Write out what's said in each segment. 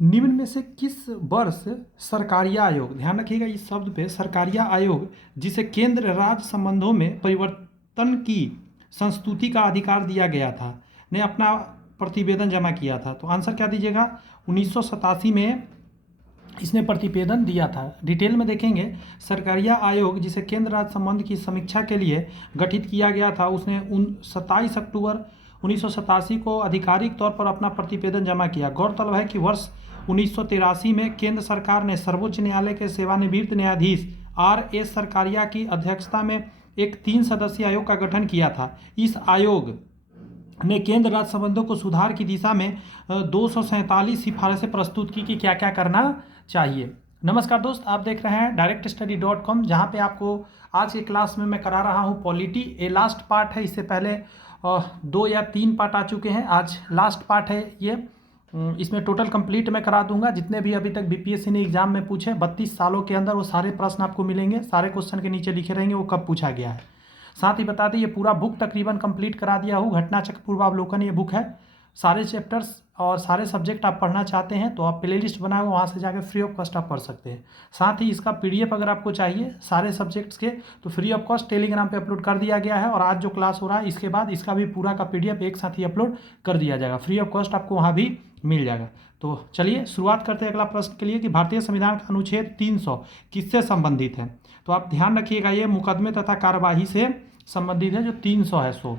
निम्न में से किस वर्ष सरकारिया आयोग, ध्यान रखिएगा इस शब्द पे, सरकारिया आयोग जिसे केंद्र राज्य संबंधों में परिवर्तन की संस्तुति का अधिकार दिया गया था, ने अपना प्रतिवेदन जमा किया था? तो आंसर क्या दीजिएगा? 1987 में इसने प्रतिवेदन दिया था। डिटेल में देखेंगे, सरकारिया आयोग जिसे केंद्र राज्य संबंध की समीक्षा के लिए गठित किया गया था, उसने 27 अक्टूबर 1987 को आधिकारिक तौर पर अपना प्रतिवेदन जमा किया। गौरतलब है कि वर्ष 1983 में केंद्र सरकार ने सर्वोच्च न्यायालय के सेवानिवृत्त न्यायाधीश R.S. सरकारिया की अध्यक्षता में एक 3 सदस्यीय आयोग का गठन किया था। इस आयोग ने केंद्र राज्य संबंधों को सुधार की दिशा में 247 सिफारिशें प्रस्तुत की कि क्या क्या करना चाहिए। नमस्कार दोस्त, आप देख रहे हैं directstudy.com, जहां पे आपको आज की क्लास में मैं करा रहा हूं पॉलिटी। ये लास्ट पार्ट है, इससे पहले 2 या 3 पार्ट आ चुके हैं, आज लास्ट पार्ट है ये। इसमें टोटल कंप्लीट मैं करा दूंगा जितने भी अभी तक बीपीएससी ने एग्जाम में पूछे 32 सालों के अंदर, वो सारे प्रश्न आपको मिलेंगे, सारे क्वेश्चन के नीचे लिखे रहेंगे वो कब पूछा गया है। साथ ही बता दें ये पूरा बुक तकरीबन कंप्लीट करा दिया हूँ। घटना चक्र पूर्वावलोकन ये बुक है, सारे चैप्टर्स और सारे सब्जेक्ट आप पढ़ना चाहते हैं तो आप प्लेलिस्ट बनाए वहाँ से जाकर फ्री ऑफ कॉस्ट आप पढ़ सकते हैं। साथ ही इसका पीडीएफ अगर आपको चाहिए सारे सब्जेक्ट्स के तो फ्री ऑफ कॉस्ट टेलीग्राम पे अपलोड कर दिया गया है, और आज जो क्लास हो रहा है इसके बाद इसका भी पूरा का पीडीएफ एक साथ ही अपलोड कर दिया जाएगा, फ्री ऑफ कॉस्ट आपको वहाँ भी मिल जाएगा। तो चलिए शुरुआत करते हैं अगला प्रश्न के लिए कि भारतीय संविधान का अनुच्छेद 300 किससे संबंधित है? तो आप ध्यान रखिएगा ये मुकदमे तथा कार्यवाही से संबंधित है, जो 300 है। सो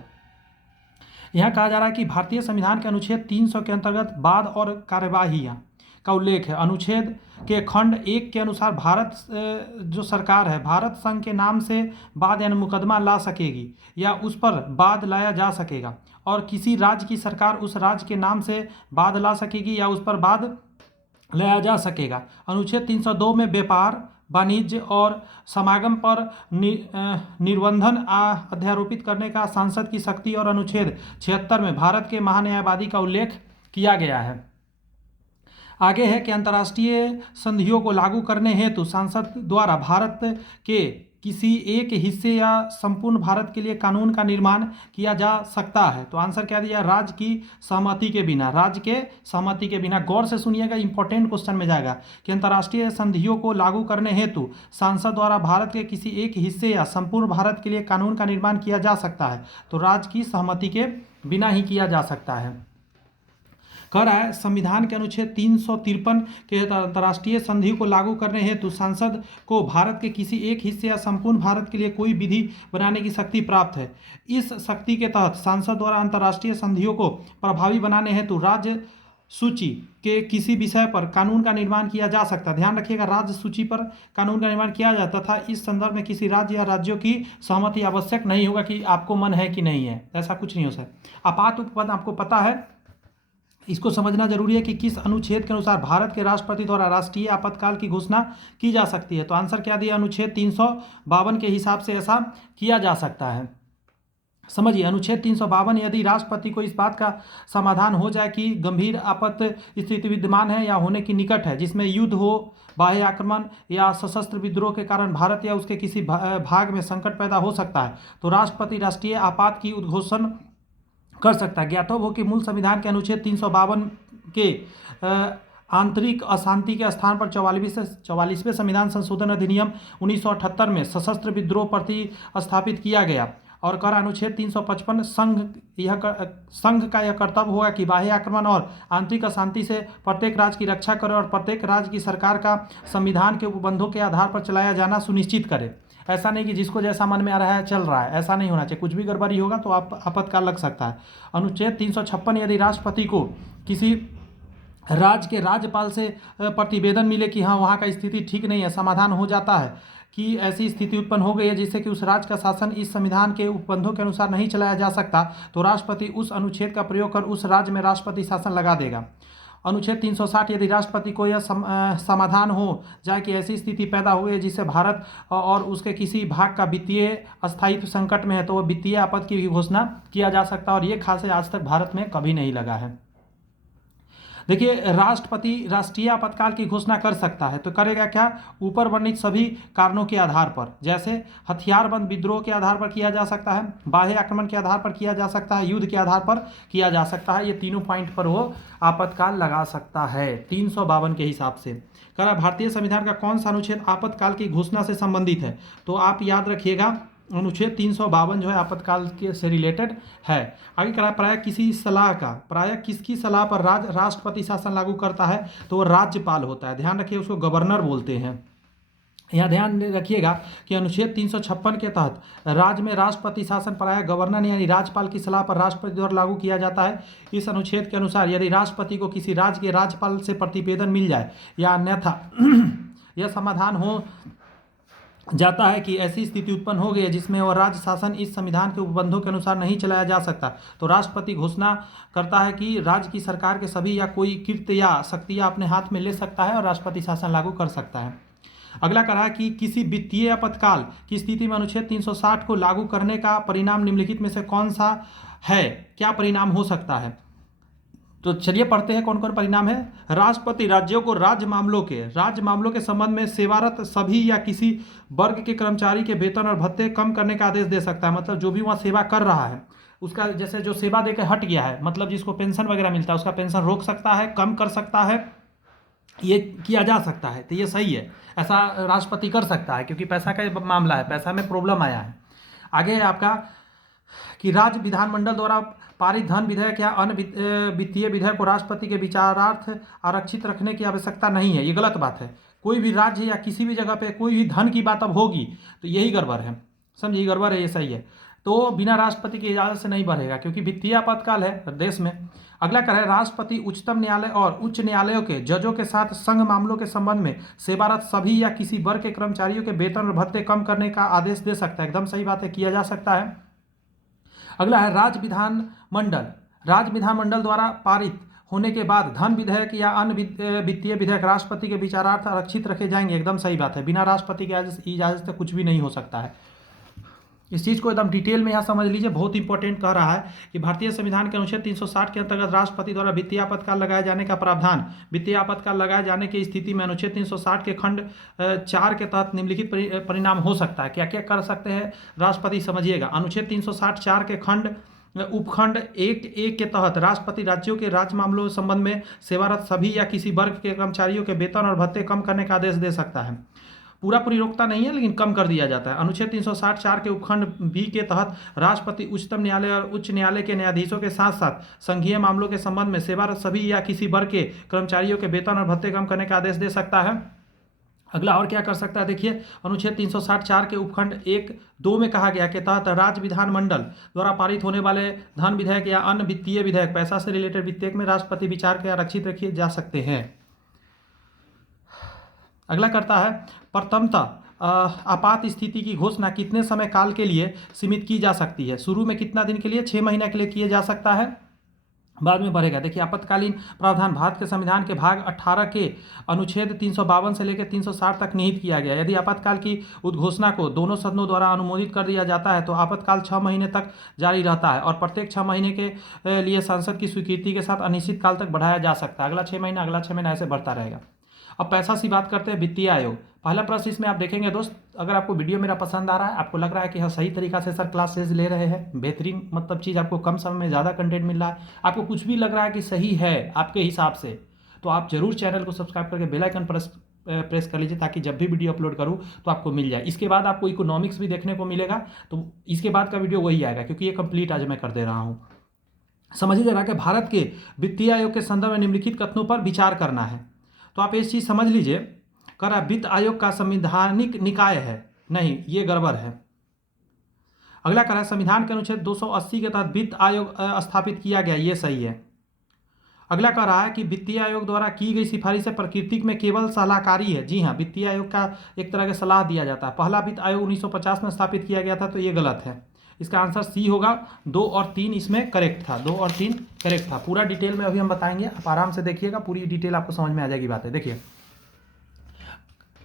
यहाँ कहा जा रहा है कि भारतीय संविधान के अनुच्छेद 300 के अंतर्गत वाद और कार्यवाहियाँ का उल्लेख है। अनुच्छेद के खंड 1 के अनुसार भारत जो सरकार है भारत संघ के नाम से वाद यानी मुकदमा ला सकेगी या उस पर वाद लाया जा सकेगा, और किसी राज्य की सरकार उस राज्य के नाम से वाद ला सकेगी या उस पर वाद लाया जा सकेगा। अनुच्छेद 302 में व्यापार, वाणिज्य और समागम पर निर्बंधन अध्यारोपित करने का सांसद की शक्ति और अनुच्छेद 76 में भारत के महान्यायवादी का उल्लेख किया गया है। आगे है कि अंतर्राष्ट्रीय संधियों को लागू करने हेतु संसद द्वारा भारत के किसी एक हिस्से या संपूर्ण भारत के लिए कानून का निर्माण किया जा सकता है। तो आंसर क्या दिया? राज्य की सहमति के बिना, राज्य के सहमति के बिना। गौर से सुनिएगा, इंपॉर्टेंट क्वेश्चन में जाएगा कि अंतर्राष्ट्रीय संधियों को लागू करने हेतु संसद द्वारा भारत के किसी एक हिस्से या संपूर्ण भारत के लिए कानून का निर्माण किया जा सकता है, तो राज्य की सहमति के बिना ही किया जा सकता है। कह रहा है संविधान के अनुच्छेद 353 के अंतर्राष्ट्रीय संधि को लागू करने हेतु सांसद को भारत के किसी एक हिस्से या संपूर्ण भारत के लिए कोई विधि बनाने की शक्ति प्राप्त है। इस शक्ति के तहत सांसद द्वारा अंतर्राष्ट्रीय संधियों को प्रभावी बनाने हेतु राज्य सूची के किसी विषय पर कानून का निर्माण किया जा सकता है। ध्यान रखिएगा, राज्य सूची पर कानून का निर्माण किया जाता था। इस संदर्भ में किसी राज्य या राज्यों की सहमति आवश्यक नहीं होगा कि आपको मन है कि नहीं है, ऐसा कुछ नहीं हो सकता। आपात उपपद आपको पता है, इसको समझना जरूरी है कि किस अनुच्छेद के अनुसार भारत के राष्ट्रपति द्वारा राष्ट्रीय आपातकाल की घोषणा की जा सकती है। तो आंसर क्या दिया? अनुच्छेद 352 के हिसाब से ऐसा किया जा सकता है। समझिए, अनुच्छेद 352, यदि राष्ट्रपति को इस बात का समाधान हो जाए कि गंभीर आपात स्थिति विद्यमान है या होने की निकट है, जिसमें युद्ध हो, बाह्य आक्रमण या सशस्त्र विद्रोह के कारण भारत या उसके किसी भाग में संकट पैदा हो सकता है, तो राष्ट्रपति राष्ट्रीय आपात की उद्घोषणा कर सकता है। ज्ञातव्य हो कि मूल संविधान के अनुच्छेद 352 के आंतरिक अशांति के स्थान पर 44वें संविधान संशोधन अधिनियम 1978 में सशस्त्र विद्रोह प्रतिस्थापित किया गया। और कर अनुच्छेद 355 संघ का यह कर्तव्य होगा कि बाह्य आक्रमण और आंतरिक अशांति से प्रत्येक राज्य की रक्षा करे और प्रत्येक राज्य की सरकार का संविधान के उपबंधों के आधार पर चलाया जाना सुनिश्चित करे। ऐसा नहीं कि जिसको जैसा मन में आ रहा है चल रहा है, ऐसा नहीं होना चाहिए। कुछ भी गड़बड़ी होगा तो आप आपातकाल लग सकता है। अनुच्छेद 356, यदि राष्ट्रपति को किसी राज्य के राज्यपाल से प्रतिवेदन मिले कि हाँ वहाँ का स्थिति ठीक नहीं है, समाधान हो जाता है कि ऐसी स्थिति उत्पन्न हो गई है जिससे कि उस राज्य का शासन इस संविधान के उपबंधों के अनुसार नहीं चलाया जा सकता, तो राष्ट्रपति उस अनुच्छेद का प्रयोग कर उस राज्य में राष्ट्रपति शासन लगा देगा। अनुच्छेद 360, यदि राष्ट्रपति को यह समाधान हो जाए कि ऐसी स्थिति पैदा हुई है जिससे भारत और उसके किसी भाग का वित्तीय अस्थायित्व संकट में है, तो वह वित्तीय आपात की भी घोषणा किया जा सकता है, और ये खास आज तक भारत में कभी नहीं लगा है। देखिए, राष्ट्रपति राष्ट्रीय आपातकाल की घोषणा कर सकता है, तो करेगा क्या? ऊपर वर्णित सभी कारणों के आधार पर, जैसे हथियारबंद विद्रोह के आधार पर किया जा सकता है, बाह्य आक्रमण के आधार पर किया जा सकता है, युद्ध के आधार पर किया जा सकता है। ये तीनों पॉइंट पर वो आपातकाल लगा सकता है 352 के हिसाब से। कह रहा भारतीय संविधान का कौन सा अनुच्छेद आपातकाल की घोषणा से संबंधित है? तो आप याद रखिएगा, अनुच्छेद 352 जो है आपातकाल के से रिलेटेड है। आगे करा प्राय किसी सलाह का, प्राय किसकी सलाह पर राष्ट्रपति शासन लागू करता है? तो वो राज्यपाल होता है। ध्यान रखिए, उसको गवर्नर बोलते हैं। यहाँ ध्यान रखिएगा कि अनुच्छेद 356 के तहत राज्य में राष्ट्रपति शासन प्राय गवर्नर यानी राज्यपाल की सलाह पर राष्ट्रपति द्वारा लागू किया जाता है। इस अनुच्छेद के अनुसार यदि राष्ट्रपति को किसी राज्य के राज्यपाल से प्रतिवेदन मिल जाए या अन्यथा यह समाधान हो जाता है कि ऐसी स्थिति उत्पन्न हो गई है जिसमें वह राज्य शासन इस संविधान के उपबंधों के अनुसार नहीं चलाया जा सकता, तो राष्ट्रपति घोषणा करता है कि राज्य की सरकार के सभी या कोई कृत्य या शक्तियां अपने हाथ में ले सकता है और राष्ट्रपति शासन लागू कर सकता है। अगला कहा कि किसी वित्तीय आपातकाल की स्थिति में अनुच्छेद 360 को लागू करने का परिणाम निम्नलिखित में से कौन सा है? क्या परिणाम हो सकता है? तो चलिए पढ़ते हैं कौन कौन परिणाम है। राष्ट्रपति राज्यों को राज्य मामलों के संबंध में सेवारत सभी या किसी वर्ग के कर्मचारी के वेतन और भत्ते कम करने का आदेश दे सकता है। मतलब जो भी वहाँ सेवा कर रहा है उसका, जैसे जो सेवा देकर हट गया है, मतलब जिसको पेंशन वगैरह मिलता है उसका पेंशन रोक सकता है, कम कर सकता है, ये किया जा सकता है। तो ये सही है, ऐसा राष्ट्रपति कर सकता है क्योंकि पैसा का मामला है, पैसा में प्रॉब्लम आया है। आगे है आपका कि राज्य विधानमंडल द्वारा पारित धन विधेयक या अन्य वित्तीय विधेयक को राष्ट्रपति के विचारार्थ आरक्षित रखने की आवश्यकता नहीं है। ये गलत बात है। कोई भी राज्य या किसी भी जगह पे कोई भी धन की बात अब होगी तो यही गड़बड़ है, समझिए, गड़बड़ है, ये सही है। तो बिना राष्ट्रपति की इजाज़त से नहीं बढ़ेगा क्योंकि वित्तीय आपातकाल है देश में। अगला कर है राष्ट्रपति उच्चतम न्यायालय और उच्च न्यायालयों के जजों के साथ संघ मामलों के संबंध में सेवारत सभी या किसी वर्ग के कर्मचारियों के वेतन और भत्ते कम करने का आदेश दे सकता है। एकदम सही बात है, किया जा सकता है। अगला है राज्य विधानमंडल द्वारा पारित होने के बाद धन विधेयक या अन्य वित्तीय विधेयक राष्ट्रपति के विचारार्थ आरक्षित रखे जाएंगे। एकदम सही बात है, बिना राष्ट्रपति की इजाज़त से कुछ भी नहीं हो सकता है। इस चीज़ को एकदम डिटेल में यहाँ समझ लीजिए, बहुत इंपॉर्टेंट कह रहा है कि भारतीय संविधान के अनुच्छेद 360 के अंतर्गत राष्ट्रपति द्वारा वित्तीय आपातकाल लगाए जाने का प्रावधान। वित्तीय आपातकाल लगाए जाने की स्थिति में अनुच्छेद 360 के खंड 4 के तहत निम्नलिखित परिणाम हो सकता है। क्या क्या कर सकते हैं राष्ट्रपति, समझिएगा। अनुच्छेद 360(4) के खंड उपखंड 1(1) के तहत राष्ट्रपति राज्यों के राज्य मामलों के संबंध में सेवारत सभी या किसी वर्ग के कर्मचारियों के वेतन और भत्ते कम करने का आदेश दे सकता है। पूरी रोकता नहीं है लेकिन कम कर दिया जाता है। अनुच्छेद 360(4) के उपखंड बी के तहत राष्ट्रपति उच्चतम न्यायालय और उच्च न्यायालय के न्यायाधीशों के साथ साथ संघीय मामलों के संबंध में सेवारत सभी या किसी वर्ग के कर्मचारियों के वेतन और भत्ते कम करने का आदेश दे सकता है। अगला और क्या कर सकता है, देखिए अनुच्छेद 360(4) के उपखंड 1(2) में कहा गया के तहत राज्य विधानमंडल द्वारा पारित होने वाले धन विधेयक या अन्य वित्तीय विधेयक, पैसा से रिलेटेड विधेयक में राष्ट्रपति विचार के आरक्षित रखे जा सकते हैं। अगला करता है प्रथमतः आपात स्थिति की घोषणा कितने समय काल के लिए सीमित की जा सकती है? शुरू में कितना दिन के लिए? 6 महीने के लिए किया जा सकता है, बाद में बढ़ेगा। देखिए आपातकालीन प्रावधान भारत के संविधान के भाग 18 के अनुच्छेद 352 से लेकर 360 तक निहित किया गया। यदि आपातकाल की उद्घोषणा को दोनों सदनों द्वारा अनुमोदित कर दिया जाता है तो आपातकाल 6 महीने तक जारी रहता है और प्रत्येक 6 महीने के लिए संसद की स्वीकृति के साथ अनिश्चित काल तक बढ़ाया जा सकता है। अगला 6 महीना, अगला 6 महीना, ऐसे बढ़ता रहेगा। अब पैसा सी बात करते हैं, वित्तीय आयोग। पहला प्रश्न इसमें आप देखेंगे दोस्त, अगर आपको वीडियो मेरा पसंद आ रहा है, आपको लग रहा है कि हाँ सही तरीका से सर क्लासेस ले रहे हैं, बेहतरीन मतलब चीज़, आपको कम समय में ज़्यादा कंटेंट मिल रहा है, आपको कुछ भी लग रहा है कि सही है आपके हिसाब से, तो आप जरूर चैनल को सब्सक्राइब करके बेल आइकन प्रेस कर लीजिए ताकि जब भी वीडियो अपलोड करूँ तो आपको मिल जाए। इसके बाद आपको इकोनॉमिक्स भी देखने को मिलेगा, तो इसके बाद का वीडियो वही आएगा क्योंकि ये कंप्लीट आज मैं कर दे रहा हूँ। समझिए जरा कि भारत के वित्तीय आयोग के संदर्भ में निम्नलिखित कथनों पर विचार करना है। तो आप इस चीज़ समझ लीजिए, कह वित्त आयोग का संवैधानिक निकाय है, नहीं, ये गड़बड़ है। अगला कह संविधान के अनुच्छेद 280 के तहत वित्त आयोग स्थापित किया गया, ये सही है। अगला कह रहा है कि वित्तीय आयोग द्वारा की गई सिफारिशें प्रकृति में केवल सलाहकारी है। जी हाँ, वित्तीय आयोग का एक तरह का सलाह दिया जाता है। पहला वित्त आयोग 1950 में स्थापित किया गया था, तो ये गलत है। इसका आंसर सी होगा। 2 और 3 इसमें करेक्ट था, 2 और 3 करेक्ट था। पूरा डिटेल में अभी हम बताएंगे, आप आराम से देखिएगा, पूरी डिटेल आपको समझ में आ जाएगी बातें। देखिए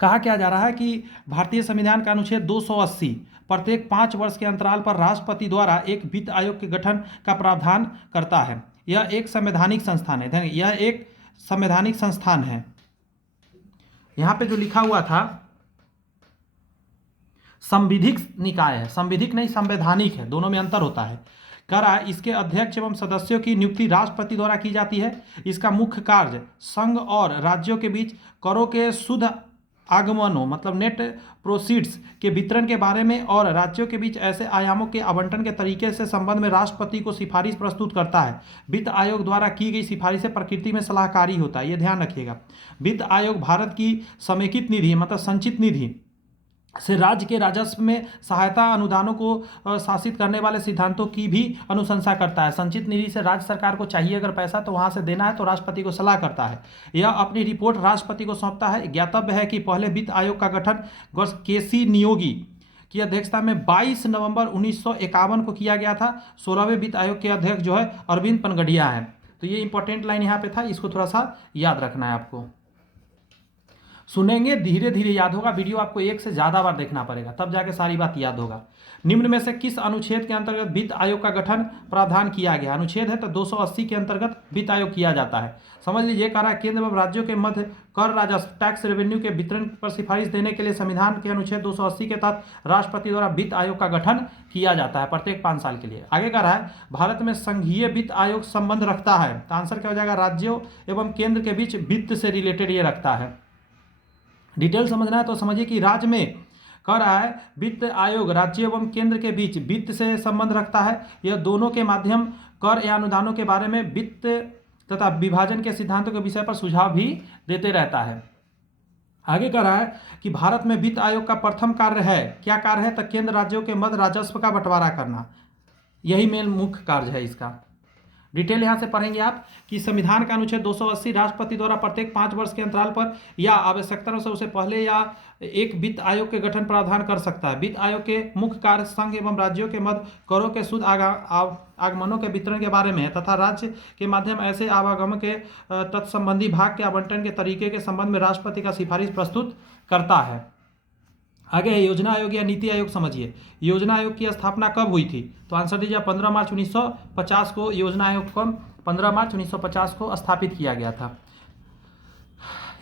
कहा क्या जा रहा है कि भारतीय संविधान का अनुच्छेद 280 प्रत्येक 5 वर्ष के अंतराल पर राष्ट्रपति द्वारा एक वित्त आयोग के गठन का प्रावधान करता है। यह एक संवैधानिक संस्थान है, यह एक संवैधानिक संस्थान है। यहाँ पे जो लिखा हुआ था संविधिक निकाय है, संविधिक नहीं संवैधानिक है, दोनों में अंतर होता है। कह रहा है इसके अध्यक्ष एवं सदस्यों की नियुक्ति राष्ट्रपति द्वारा की जाती है। इसका मुख्य कार्य संघ और राज्यों के बीच करों के शुद्ध आगमनों मतलब नेट प्रोसीड्स के वितरण के बारे में और राज्यों के बीच ऐसे आयामों के आवंटन के तरीके से संबंध में राष्ट्रपति को सिफारिश प्रस्तुत करता है। वित्त आयोग द्वारा की गई सिफारिशें प्रकृति में सलाहकारी होता है, ये ध्यान रखिएगा। वित्त आयोग भारत की समेकित निधि मतलब संचित निधि से राज्य के राजस्व में सहायता अनुदानों को शासित करने वाले सिद्धांतों की भी अनुशंसा करता है। संचित निधि से राज्य सरकार को चाहिए अगर पैसा तो वहां से देना है तो राष्ट्रपति को सलाह करता है। यह अपनी रिपोर्ट राष्ट्रपति को सौंपता है। ज्ञातव्य है कि पहले वित्त आयोग का गठन वर्ष केसी नियोगी की अध्यक्षता में 22 नवंबर 1951 को किया गया था। 16वें वित्त आयोग के अध्यक्ष जो है अरविंद पनगड़िया हैं। तो ये इंपॉर्टेंट लाइन यहाँ पे था, इसको थोड़ा सा याद रखना है आपको। सुनेंगे धीरे धीरे याद होगा, वीडियो आपको एक से ज़्यादा बार देखना पड़ेगा तब जाके सारी बात याद होगा। निम्न में से किस अनुच्छेद के अंतर्गत वित्त आयोग का गठन प्रावधान किया गया? अनुच्छेद है तो 280 के अंतर्गत वित्त आयोग किया जाता है। समझ लीजिए, कह रहा है केंद्र एवं राज्यों के मध्य कर राजस्व टैक्स रेवेन्यू के वितरण पर सिफारिश देने के लिए संविधान के अनुच्छेद 280 के तहत राष्ट्रपति द्वारा वित्त आयोग का गठन किया जाता है प्रत्येक 5 साल के लिए। आगे कह रहा है भारत में संघीय वित्त आयोग संबंध रखता है, तो आंसर क्या हो जाएगा? राज्यों एवं केंद्र के बीच वित्त से रिलेटेड ये रखता है। डिटेल समझना है तो समझिए कि राज्य में कह रहा है वित्त आयोग राज्य एवं केंद्र के बीच वित्त से संबंध रखता है। यह दोनों के माध्यम कर या अनुदानों के बारे में वित्त तथा विभाजन के सिद्धांतों के विषय पर सुझाव भी देते रहता है। आगे कह रहा है कि भारत में वित्त आयोग का प्रथम कार्य है, क्या कार्य है? तो केंद्र राज्यों के मध्य राजस्व का बंटवारा करना, यही मेन मुख्य कार्य है इसका। डिटेल यहाँ से पढ़ेंगे आप कि संविधान का अनुच्छेद 280 राष्ट्रपति द्वारा प्रत्येक 5 वर्ष के अंतराल पर या आवश्यकता से उसे पहले या एक वित्त आयोग के गठन प्रावधान कर सकता है। वित्त आयोग के मुख्य कार्य संघ एवं राज्यों के मध्य करों के शुद्ध आगमनों के वितरण के बारे में है तथा राज्य के माध्यम ऐसे आवागमन के तत्संबंधी भाग के आवंटन के तरीके के संबंध में राष्ट्रपति का सिफारिश प्रस्तुत करता है। आगे है योजना आयोग या नीति आयोग। समझिए योजना आयोग की स्थापना कब हुई थी? तो आंसर दीजिए 15 मार्च 1950 को योजना आयोग को 15 मार्च 1950 को स्थापित किया गया था।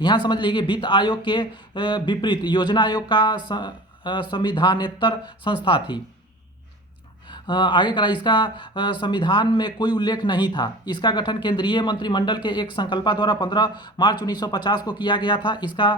यहाँ समझ लीजिए वित्त आयोग के विपरीत योजना आयोग का संविधानेतर संस्था थी। आगे करा इसका संविधान में कोई उल्लेख नहीं था। इसका गठन केंद्रीय मंत्रिमंडल के एक संकल्प द्वारा 15 मार्च 1950 को किया गया था। इसका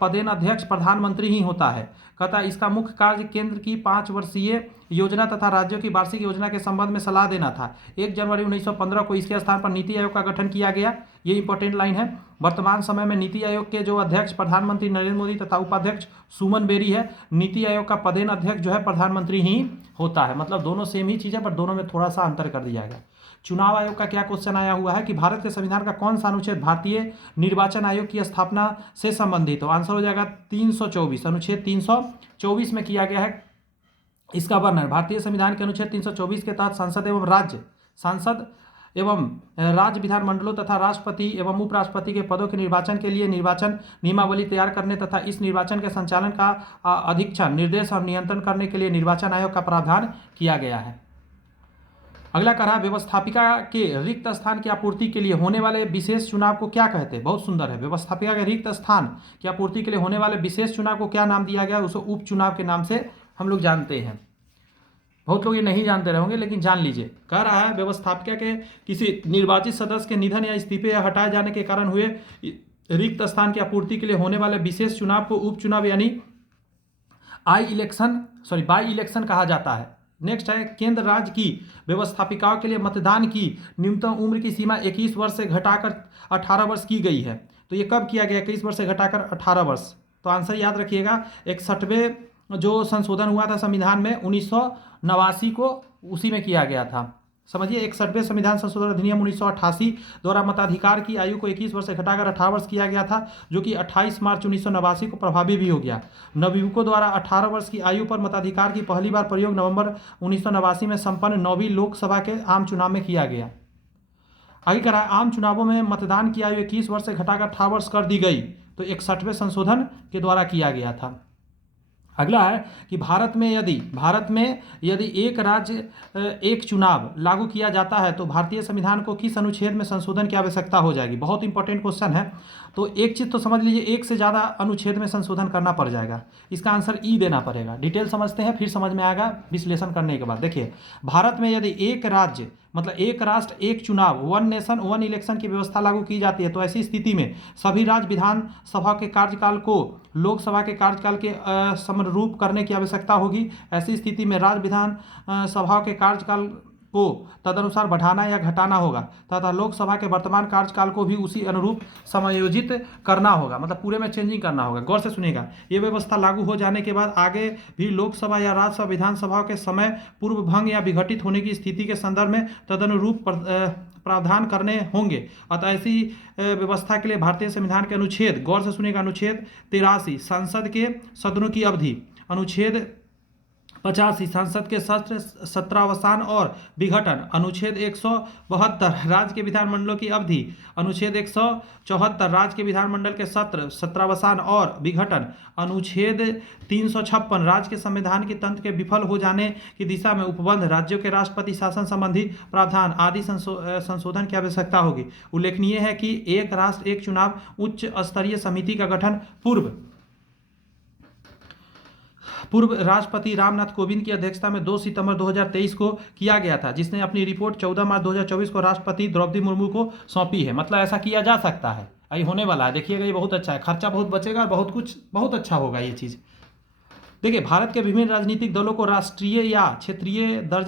पदेन अध्यक्ष प्रधानमंत्री ही होता है। कहता है इसका मुख्य कार्य केंद्र की 5 वर्षीय योजना तथा राज्यों की वार्षिक योजना के संबंध में सलाह देना था। 1 जनवरी 1915 को इसके स्थान पर नीति आयोग का गठन किया गया। ये इंपॉर्टेंट लाइन है। वर्तमान समय में नीति आयोग के जो अध्यक्ष प्रधानमंत्री नरेंद्र मोदी तथा उपाध्यक्ष सुमन बेरी है। नीति आयोग का पदेन अध्यक्ष जो है प्रधानमंत्री ही होता है। मतलब दोनों सेम ही चीज़ है पर दोनों में थोड़ा सा अंतर कर दिया गया। चुनाव आयोग का क्या क्वेश्चन आया हुआ है कि भारत के संविधान का कौन सा अनुच्छेद भारतीय निर्वाचन आयोग की स्थापना से संबंधित हो? आंसर हो जाएगा 324। अनुच्छेद 324 में किया गया है इसका वर्णन। भारतीय संविधान के अनुच्छेद 324 के तहत सांसद एवं राज्य विधानमंडलों तथा राष्ट्रपति एवं उपराष्ट्रपति के पदों के निर्वाचन के लिए निर्वाचन नियमावली तैयार करने तथा इस निर्वाचन के संचालन का अधीक्षण निर्देश और नियंत्रण करने के लिए निर्वाचन आयोग का प्रावधान किया गया है। अगला कह रहा है व्यवस्थापिका के रिक्त स्थान की आपूर्ति के लिए होने वाले विशेष चुनाव को क्या कहते हैं? बहुत सुंदर है। व्यवस्थापिका के रिक्त स्थान की आपूर्ति के लिए होने वाले विशेष चुनाव को क्या नाम दिया गया? उसे उपचुनाव के नाम से हम लोग जानते हैं। बहुत लोग ये नहीं जानते रहेंगे लेकिन जान लीजिए। कह रहा है व्यवस्थापिका के किसी निर्वाचित सदस्य के निधन या इस्तीफे या हटाए जाने के कारण हुए रिक्त स्थान की आपूर्ति के लिए होने वाले विशेष चुनाव को उपचुनाव यानी बाई इलेक्शन कहा जाता है। नेक्स्ट है केंद्र राज्य की व्यवस्थापिकाओं के लिए मतदान की न्यूनतम उम्र की सीमा 21 वर्ष से घटाकर 18 वर्ष की गई है। तो ये कब किया गया? 21 वर्ष से घटाकर 18 वर्ष। तो आंसर याद रखिएगा 61वें जो संशोधन हुआ था संविधान में 1989 को, उसी में किया गया था। समझिए 61वें संविधान संशोधन अधिनियम 1988 द्वारा मताधिकार की आयु को 21 वर्ष से घटाकर 18 वर्ष किया गया था, जो कि 28 मार्च 1989 को प्रभावी भी हो गया। नवयुवकों द्वारा 18 वर्ष की आयु पर मताधिकार की पहली बार प्रयोग नवंबर 1989 में संपन्न 9वीं लोकसभा के आम चुनाव में किया गया। आगे कह रहा है आम चुनावों में मतदान की आयु 21 वर्ष से घटाकर 18 वर्ष कर दी गई, तो 61वें संशोधन के द्वारा किया गया था। अगला है कि भारत में यदि एक राज्य एक चुनाव लागू किया जाता है तो भारतीय संविधान को किस अनुच्छेद में संशोधन की आवश्यकता हो जाएगी। बहुत इंपॉर्टेंट क्वेश्चन है। तो एक चीज़ तो समझ लीजिए, एक से ज़्यादा अनुच्छेद में संशोधन करना पड़ जाएगा। इसका आंसर ई देना पड़ेगा। डिटेल समझते हैं फिर समझ में आएगा विश्लेषण करने के बाद। देखिए, भारत में यदि एक राज्य मतलब एक राष्ट्र एक चुनाव, वन नेशन वन इलेक्शन की व्यवस्था लागू की जाती है तो ऐसी स्थिति में सभी राज्य विधानसभा के कार्यकाल को लोकसभा के कार्यकाल के समरूप करने की आवश्यकता होगी। ऐसी स्थिति में राज्य विधान सभा के कार्यकाल को तदनुसार बढ़ाना या घटाना होगा तथा लोकसभा के वर्तमान कार्यकाल को भी उसी अनुरूप समायोजित करना होगा, मतलब पूरे में चेंजिंग करना होगा। गौर से सुनिएगा, ये व्यवस्था लागू हो जाने के बाद आगे भी लोकसभा या राज्यसभा विधानसभा के समय पूर्व भंग या विघटित होने की स्थिति के संदर्भ में तदनुरूप प्रावधान करने होंगे। अतः ऐसी व्यवस्था के लिए भारतीय संविधान के अनुच्छेद, गौर से सुनिएगा, अनुच्छेद 83 संसद के सदनों की अवधि, अनुच्छेद 85 संसद के सत्र सत्रावसान और विघटन, अनुच्छेद 172 राज्य के विधानमंडलों की अवधि, अनुच्छेद 174 राज्य के विधानमंडल के सत्र सत्रावसान और विघटन, अनुच्छेद 356 राज्य के संविधान के तंत्र के विफल हो जाने की दिशा में उपबंध, राज्यों के राष्ट्रपति शासन संबंधी प्रावधान आदि संशोधन की आवश्यकता होगी। उल्लेखनीय है कि एक राष्ट्र एक चुनाव उच्च स्तरीय समिति का गठन पूर्व राष्ट्रपति रामनाथ कोविंद की अध्यक्षता में 2 सितंबर 2023 को किया गया था, जिसने अपनी रिपोर्ट 14 मार्च 2024 को राष्ट्रपति द्रौपदी मुर्मू को सौंपी है। मतलब ऐसा किया जा सकता है, ये होने वाला है। देखिएगा, ये बहुत अच्छा है, खर्चा बहुत बचेगा, बहुत कुछ बहुत अच्छा होगा ये चीज़। देखिए, भारत के विभिन्न राजनीतिक दलों को राष्ट्रीय या क्षेत्रीय दल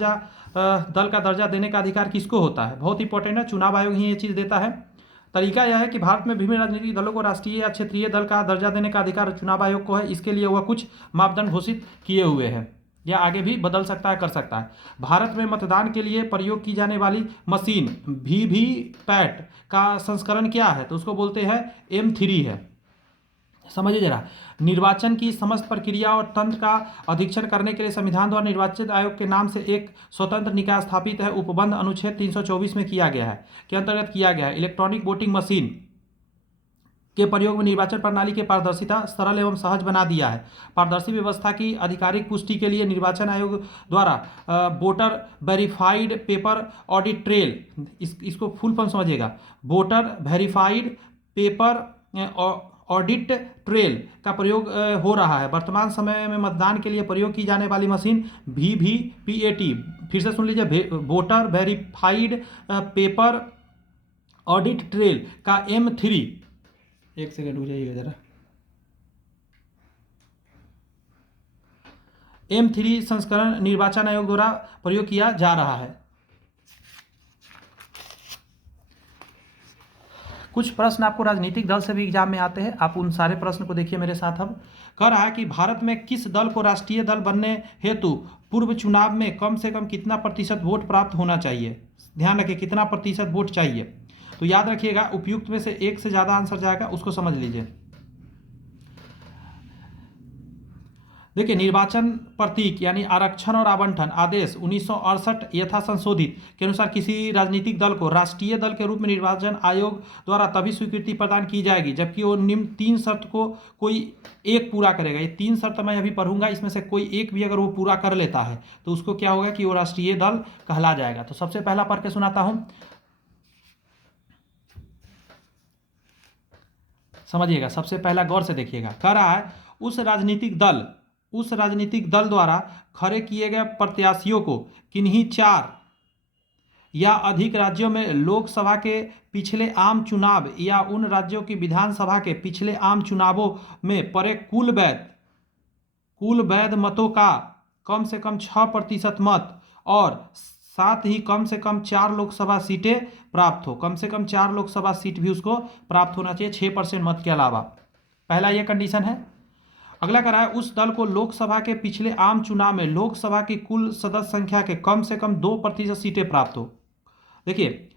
का दर्जा देने का अधिकार किसको होता है। बहुत इंपॉर्टेंट है, चुनाव आयोग ही ये चीज़ देता है। तरीका यह है कि भारत में विभिन्न राजनीतिक दलों को राष्ट्रीय या क्षेत्रीय दल का दर्जा देने का अधिकार चुनाव आयोग को है। इसके लिए वह कुछ मापदंड घोषित किए हुए हैं, या आगे भी बदल सकता है, कर सकता है। भारत में मतदान के लिए प्रयोग की जाने वाली मशीन वीवीपैट का संस्करण क्या है, तो उसको बोलते हैं M3 है। समझिए जरा, निर्वाचन की समस्त प्रक्रिया और तंत्र का अधीक्षण करने के लिए संविधान द्वारा निर्वाचन आयोग के नाम से एक स्वतंत्र निकाय स्थापित है। उपबंध अनुच्छेद 324 में किया गया है, के अंतर्गत किया गया है। इलेक्ट्रॉनिक वोटिंग मशीन के प्रयोग में निर्वाचन प्रणाली की पारदर्शिता सरल एवं सहज बना दिया है। पारदर्शी व्यवस्था की आधिकारिक पुष्टि के लिए निर्वाचन आयोग द्वारा voter verified paper audit trail, इसको फुल फॉर्म समझिएगा, voter verified paper audit trail का प्रयोग हो रहा है। वर्तमान समय में मतदान के लिए प्रयोग की जाने वाली मशीन VVPAT, फिर से सुन लीजिए, voter verified paper audit trail का M3, एक सेकंड रुक जाइएगा जरा, M3 संस्करण निर्वाचन आयोग द्वारा प्रयोग किया जा रहा है। कुछ प्रश्न आपको राजनीतिक दल से भी एग्जाम में आते हैं, आप उन सारे प्रश्न को देखिए मेरे साथ। अब कह रहा है कि भारत में किस दल को राष्ट्रीय दल बनने हेतु पूर्व चुनाव में कम से कम कितना प्रतिशत वोट प्राप्त होना चाहिए। ध्यान रखिए, कितना प्रतिशत वोट चाहिए। तो याद रखिएगा, उपयुक्त में से एक से ज़्यादा आंसर जाएगा, उसको समझ लीजिए। देखिए, निर्वाचन प्रतीक यानी आरक्षण और आवंटन आदेश 1968 यथा संशोधित के अनुसार किसी राजनीतिक दल को राष्ट्रीय दल के रूप में निर्वाचन आयोग द्वारा तभी स्वीकृति प्रदान की जाएगी जबकि वो निम्न 3 शर्त को कोई एक पूरा करेगा। ये 3 शर्त मैं अभी पढ़ूंगा, इसमें से कोई एक भी अगर वो पूरा कर लेता है तो उसको क्या होगा कि वो राष्ट्रीय दल कहला जाएगा। तो सबसे पहला पढ़ के सुनाता हूँ, समझिएगा। सबसे पहला गौर से देखिएगा, कह रहा है उस राजनीतिक दल द्वारा खड़े किए गए प्रत्याशियों को किन्हीं 4 या अधिक राज्यों में लोकसभा के पिछले आम चुनाव या उन राज्यों की विधानसभा के पिछले आम चुनावों में पड़े कुल वैध मतों का कम से कम 6% मत और साथ ही कम से कम 4 लोकसभा सीटें प्राप्त हो। कम से कम 4 लोकसभा सीट भी उसको प्राप्त होना चाहिए 6% मत के अलावा। पहला ये कंडीशन है। अगला कह रहा है, उस दल को लोकसभा के पिछले आम चुनाव में लोकसभा की कुल सदस्य संख्या के कम से कम 2% सीटें प्राप्त हो। देखिए,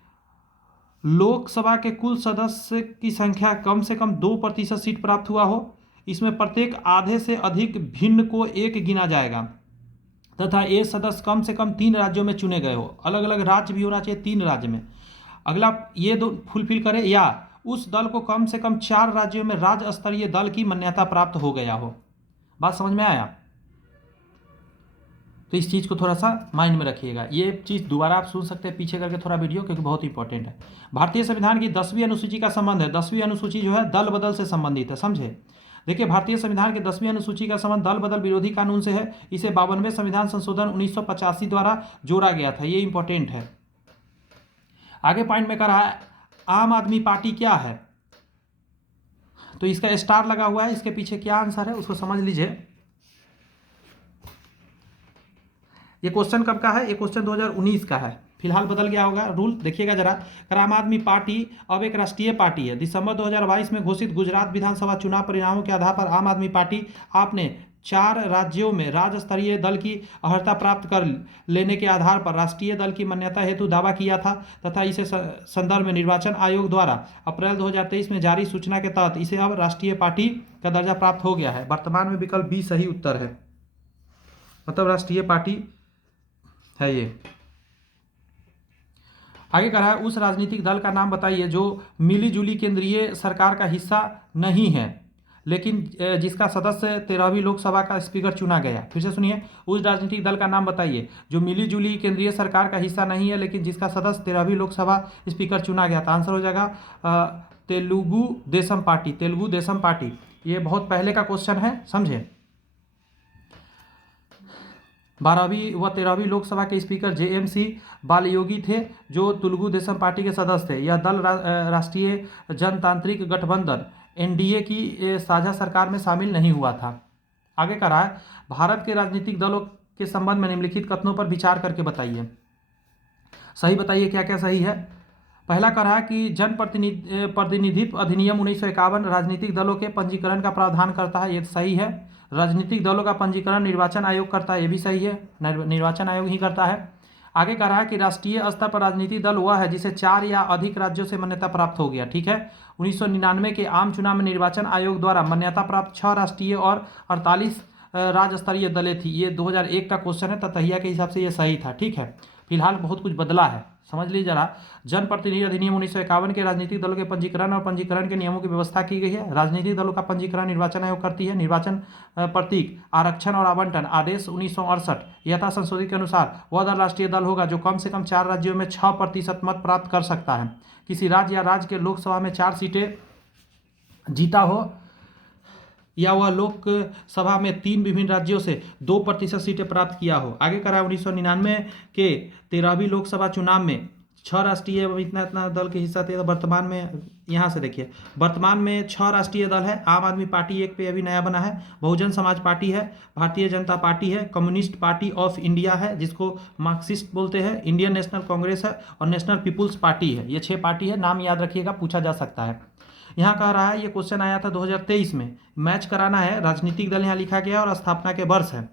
लोकसभा के कुल सदस्य की संख्या कम से कम 2% सीट प्राप्त हुआ हो, इसमें प्रत्येक आधे से अधिक भिन्न को एक गिना जाएगा तथा ये सदस्य कम से कम 3 राज्यों में चुने गए हो। अलग अलग राज्य भी होना चाहिए 3 राज्य में। अगला ये 2 फुलफिल करे, या उस दल को कम से कम 4 राज्यों में राज्य स्तरीय दल की मान्यता प्राप्त हो गया हो। बात समझ में आया। तो इस चीज़ को थोड़ा सा माइंड में रखिएगा। ये चीज़ दोबारा आप सुन सकते हैं पीछे करके थोड़ा वीडियो, क्योंकि बहुत इंपॉर्टेंट है। भारतीय संविधान की 10वीं अनुसूची का संबंध है, 10वीं अनुसूची जो है दल बदल से संबंधित है, समझे। देखिए भारतीय संविधान के 10वीं अनुसूची का संबंध दल बदल विरोधी कानून से है। इसे 52वें संविधान संशोधन 1985 द्वारा जोड़ा गया था, ये इंपॉर्टेंट है। आगे पॉइंट में कह रहा है आम आदमी पार्टी क्या है, तो इसका स्टार लगा हुआ है, इसके पीछे क्या आंसर है उसको समझ लीजिए। ये क्वेश्चन कब का है, ये क्वेश्चन 2019 का है, फिलहाल बदल गया होगा रूल, देखिएगा जरा। आम आदमी पार्टी अब एक राष्ट्रीय पार्टी है। दिसंबर 2022 में घोषित गुजरात विधानसभा चुनाव परिणामों के आधार पर आम आदमी पार्टी आपने 4 राज्यों में राज्य स्तरीय दल की अर्हता प्राप्त कर लेने के आधार पर राष्ट्रीय दल की मान्यता हेतु दावा किया था तथा इसे संदर्भ में निर्वाचन आयोग द्वारा अप्रैल 2023 में जारी सूचना के तहत इसे अब राष्ट्रीय पार्टी का दर्जा प्राप्त हो गया है। वर्तमान में विकल्प बी सही उत्तर है, मतलब राष्ट्रीय पार्टी है ये। आगे कह रहा है उस राजनीतिक दल का नाम बताइए जो मिली जुली केंद्रीय सरकार का हिस्सा नहीं है लेकिन जिसका सदस्य 13वीं लोकसभा का स्पीकर चुना गया। फिर से सुनिए, उस राजनीतिक दल का नाम बताइए जो मिली जुली केंद्रीय सरकार का हिस्सा नहीं है लेकिन जिसका सदस्य 13वीं लोकसभा स्पीकर चुना गया था। आंसर हो जाएगा तेलुगु देशम पार्टी, तेलुगु देशम पार्टी। ये बहुत पहले का क्वेश्चन है, समझे। 12वीं व 13वीं लोकसभा के स्पीकर JMC बालयोगी थे जो तेलुगु देशम पार्टी के सदस्य थे। यह दल राष्ट्रीय जनतांत्रिक गठबंधन NDA की साझा सरकार में शामिल नहीं हुआ था। आगे कह रहा है भारत के राजनीतिक दलों के संबंध में निम्नलिखित कथनों पर विचार करके बताइए, सही बताइए क्या क्या सही है। पहला कह रहा है कि जन प्रतिनिधित्व अधिनियम 1951 राजनीतिक दलों के पंजीकरण का प्रावधान करता है, ये सही है। राजनीतिक दलों का पंजीकरण निर्वाचन आयोग करता है, ये भी सही है, निर्वाचन आयोग ही करता है। आगे कह रहा है कि राष्ट्रीय स्तर पर राजनीतिक दल वह है जिसे 4 या अधिक राज्यों से मान्यता प्राप्त हो गया, ठीक है। 1999 के आम चुनाव में निर्वाचन आयोग द्वारा मान्यता प्राप्त 6 राष्ट्रीय और 48 राज्य स्तरीय दलें थी। ये 2001 का क्वेश्चन है, ततहिया के हिसाब से ये सही था, ठीक है। फिलहाल बहुत कुछ बदला है, समझ लीजिए जरा। जनप्रतिनिधि अधिनियम 1951 के राजनीतिक दलों के पंजीकरण और पंजीकरण के नियमों की व्यवस्था की गई है। राजनीतिक दलों का पंजीकरण निर्वाचन आयोग करती है। निर्वाचन प्रतीक, आरक्षण और आवंटन आदेश 1968 यथा संशोधित के अनुसार वह दल राष्ट्रीय दल होगा जो कम से कम 4 राज्यों में 6% मत प्राप्त कर सकता है। किसी राज्य या राज्य के लोकसभा में 4 सीटें जीता हो या वह लोकसभा में 3 विभिन्न राज्यों से 2% सीटें प्राप्त किया हो। आगे करा 1999 के 13वीं लोकसभा चुनाव में 6 राष्ट्रीय इतना दल के हिस्सा थे। तो वर्तमान में यहाँ से देखिए, वर्तमान में 6 राष्ट्रीय दल है। आम आदमी पार्टी एक पे अभी नया बना है, बहुजन समाज पार्टी है, भारतीय जनता पार्टी है, कम्युनिस्ट पार्टी ऑफ इंडिया है जिसको मार्क्सिस्ट बोलते हैं, इंडियन नेशनल कांग्रेस है और नेशनल पीपुल्स पार्टी है। ये 6 पार्टी है, नाम याद रखिएगा, पूछा जा सकता है। यहाँ कह रहा है ये क्वेश्चन आया था 2023 में, मैच कराना है, राजनीतिक दल यहाँ लिखा गया और स्थापना के वर्ष है,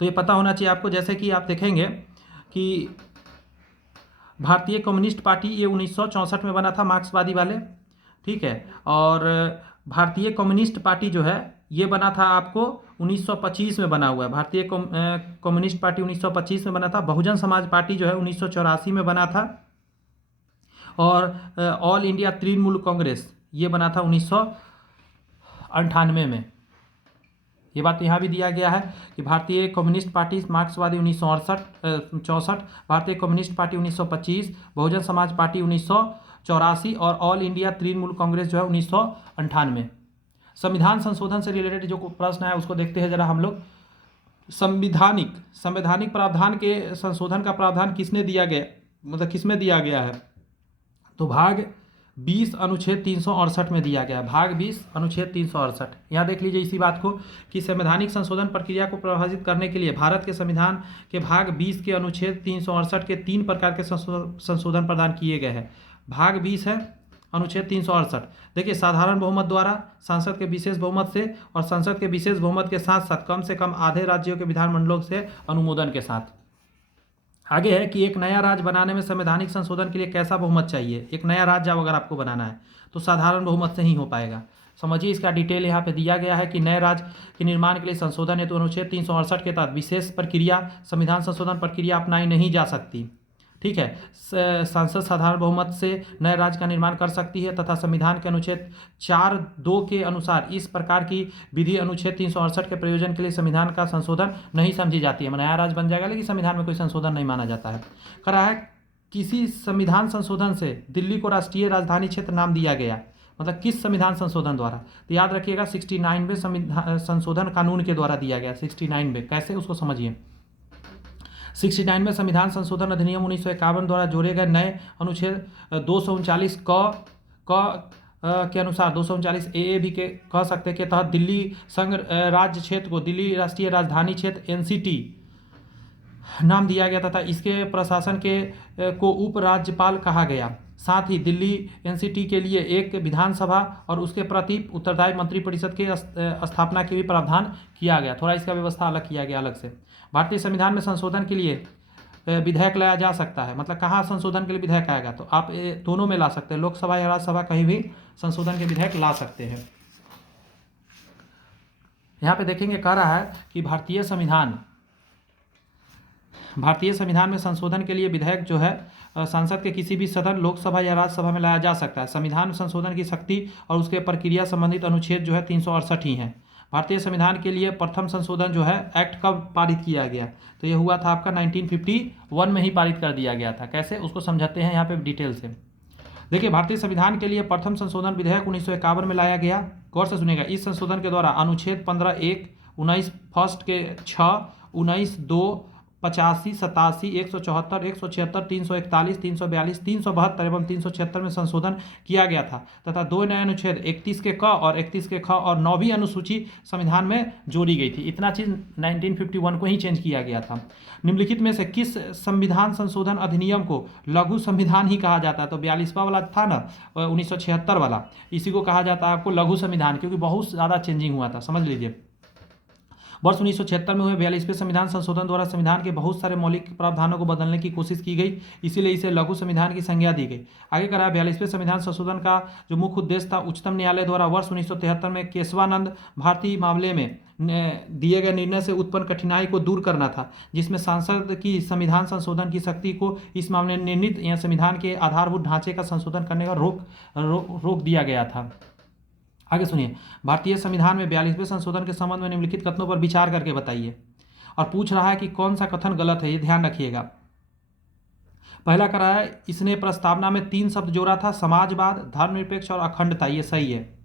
तो ये पता होना चाहिए आपको। जैसे कि आप देखेंगे कि भारतीय कम्युनिस्ट पार्टी ये 1964 में बना था, मार्क्सवादी वाले, ठीक है। और भारतीय कम्युनिस्ट पार्टी जो है ये बना था आपको 1925 में बना हुआ है। भारतीय कम्युनिस्ट पार्टी 1925 में बना था। बहुजन समाज पार्टी जो है 1984 में बना था और ऑल इंडिया तृणमूल कांग्रेस ये बना था 1998 में। ये बात यहाँ भी दिया गया है कि भारतीय कम्युनिस्ट पार्टी मार्क्सवादी 1964, भारतीय communist party 1925, Bahujan Samaj party 1984 और ऑल इंडिया तृणमूल कांग्रेस जो है 1998। संविधान संशोधन से रिलेटेड जो प्रश्न है उसको देखते हैं जरा हम लोग। संवैधानिक प्रावधान के संशोधन का प्रावधान किसने दिया गया, मतलब किसमें दिया गया है, तो भाग 20 अनुच्छेद 368 में दिया गया। भाग 20 अनुच्छेद 368। यहाँ देख लीजिए इसी बात को कि संवैधानिक संशोधन प्रक्रिया को प्रभावित करने के लिए भारत के संविधान के भाग 20 के अनुच्छेद 368 के 3 प्रकार के संशोधन प्रदान किए गए हैं। भाग 20 है अनुच्छेद 368। देखिए, साधारण बहुमत द्वारा, संसद के विशेष बहुमत से और संसद के विशेष बहुमत के साथ साथ कम से कम आधे राज्यों के विधानमंडलों से अनुमोदन के साथ। आगे है कि एक नया राज्य बनाने में संवैधानिक संशोधन के लिए कैसा बहुमत चाहिए। एक नया राज्य अगर आपको बनाना है तो साधारण बहुमत से ही हो पाएगा। समझिए, इसका डिटेल यहाँ पे दिया गया है कि नए राज्य के निर्माण के लिए संशोधन हेतु अनुच्छेद 368 के तहत विशेष प्रक्रिया, संविधान संशोधन प्रक्रिया अपनाई नहीं जा सकती। ठीक है। संसद साधारण बहुमत से नए राज्य का निर्माण कर सकती है तथा संविधान के अनुच्छेद 4(2) के अनुसार इस प्रकार की विधि अनुच्छेद 368 के प्रयोजन के लिए संविधान का संशोधन नहीं समझी जाती है। नया राज्य बन जाएगा लेकिन संविधान में कोई संशोधन नहीं माना जाता है। करा है किसी संविधान संशोधन से दिल्ली को राष्ट्रीय राजधानी क्षेत्र नाम दिया गया, मतलब किस संविधान संशोधन द्वारा? तो याद रखिएगा 69वें संविधान संशोधन कानून के द्वारा दिया गया। 69वें कैसे, उसको समझिए। 69वें संविधान संशोधन अधिनियम 1951 द्वारा जोड़े गए नए अनुच्छेद 239 के अनुसार 239 ए भी के कह सकते के तहत दिल्ली संघ राज्य क्षेत्र को दिल्ली राष्ट्रीय राजधानी क्षेत्र एनसीटी नाम दिया गया तथा इसके प्रशासन को उप राज्यपाल कहा गया। साथ ही दिल्ली एनसीटी के लिए एक विधानसभा और उसके प्रति उत्तरदायी मंत्रिपरिषद के स्थापना के भी प्रावधान किया गया। थोड़ा इसका व्यवस्था अलग किया गया अलग से। भारतीय संविधान में संशोधन के लिए विधेयक लाया जा सकता है, मतलब कहाँ संशोधन के लिए विधेयक आएगा, तो आप दोनों में ला सकते हैं, लोकसभा या राज्यसभा कहीं भी संशोधन के विधेयक ला सकते हैं। यहाँ पे देखेंगे कह रहा है कि भारतीय संविधान में संशोधन के लिए विधेयक जो है संसद के किसी भी सदन, लोकसभा या राज्यसभा में लाया जा सकता है। संविधान संशोधन की शक्ति और उसके प्रक्रिया संबंधित अनुच्छेद जो है 368 ही हैं। भारतीय संविधान के लिए प्रथम संशोधन जो है एक्ट कब पारित किया गया, तो ये हुआ था आपका 1951 में ही पारित कर दिया गया था। कैसे, उसको समझाते हैं यहाँ पे डिटेल से। देखिए, भारतीय संविधान के लिए प्रथम संशोधन विधेयक 1951 में लाया गया। गौर से सुनिएगा। इस संशोधन के द्वारा अनुच्छेद 15(1), 19 फर्स्ट के 6, 19(2), 85, 87, 174, 176, 341, 342, 372 एवं 376 में संशोधन किया गया था तथा दो नए अनुच्छेद 31 के क और 31 के ख और 9वीं अनुसूची संविधान में जोड़ी गई थी। इतना चीज़ 1951 को ही चेंज किया गया था। निम्नलिखित में से किस संविधान संशोधन अधिनियम को लघु संविधान ही कहा जाता है? तो 42वां वाला था ना, 1976 वाला, इसी को कहा जाता है आपको लघु संविधान, क्योंकि बहुत ज़्यादा चेंजिंग हुआ था। समझ लीजिए। वर्ष 1976 में हुए 42वें संविधान संशोधन द्वारा संविधान के बहुत सारे मौलिक प्रावधानों को बदलने की कोशिश की गई, इसीलिए इसे लघु संविधान की संज्ञा दी गई। आगे करा 42वें संविधान संशोधन का जो मुख्य उद्देश्य था, उच्चतम न्यायालय द्वारा वर्ष 1973 में केशवानंद भारती मामले में दिए गए निर्णय से उत्पन्न कठिनाई को दूर करना था, जिसमें सांसद की संविधान संशोधन की शक्ति को इस मामले में निर्णीत या संविधान के आधारभूत ढांचे का संशोधन करने का रोक दिया गया था। आगे सुनिए। भारतीय संविधान में 42वें संशोधन के संबंध में निम्नलिखित कथनों पर विचार करके बताइए। और पूछ रहा है कि कौन सा कथन गलत है, ये ध्यान रखिएगा। पहला करा है, इसने प्रस्तावना में 3 शब्द जोड़ा था, समाजवाद, धर्मनिरपेक्ष और अखंडता, ये सही है।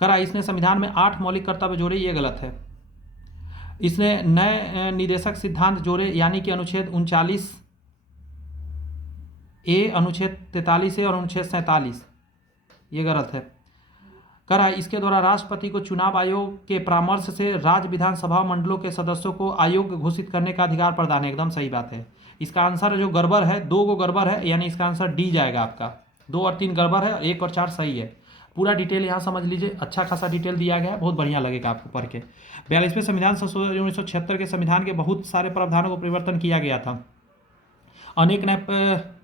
करा इसने संविधान में 8 मौलिक कर्तव्य जोड़े, ये गलत है। इसने नए निदेशक सिद्धांत जोड़े, यानी कि अनुच्छेद 39A, अनुच्छेद 43A और अनुच्छेद 47, ये गलत है। करा इसके द्वारा राष्ट्रपति को चुनाव आयोग के परामर्श से राज्य विधानसभा मंडलों के सदस्यों को अयोग्य घोषित करने का अधिकार प्रदान है, एकदम सही बात है। इसका आंसर जो गड़बड़ है, 2 को गड़बड़ है, यानी इसका आंसर डी जाएगा आपका। 2 और 3 गड़बड़ है, 1 और 4 सही है। पूरा डिटेल यहाँ समझ लीजिए, अच्छा खासा डिटेल दिया गया है, बहुत बढ़िया लगेगा आपको पढ़ के। 42वें संविधान संशोधन 1976 के संविधान के बहुत सारे प्रावधानों को परिवर्तन किया गया था। अनेक नए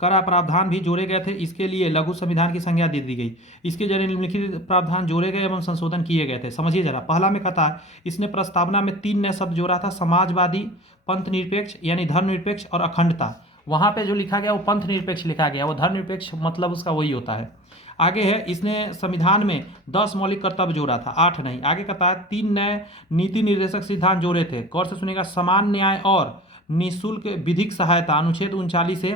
करा प्रावधान भी जोड़े गए थे, इसके लिए लघु संविधान की संज्ञा दे दी गई। इसके जरिए निम्नलिखित प्रावधान जोड़े गए एवं संशोधन किए गए थे। समझिए जरा। पहला में कहता है, इसने प्रस्तावना में 3 नए शब्द जोड़ा था, समाजवादी, पंथ निरपेक्ष यानी धर्मनिरपेक्ष और अखंडता। वहाँ पे जो लिखा गया वो पंथ निरपेक्ष लिखा गया, वो धर्मनिरपेक्ष मतलब उसका वही होता है। आगे है, इसने संविधान में 10 मौलिक कर्तव्य जोड़ा था, 8 नहीं। आगे कहता है 3 नए नीति निर्देशक सिद्धांत जोड़े थे। गौर से सुनिएगा। समान न्याय और निःशुल्क विधिक सहायता, अनुच्छेद 39A।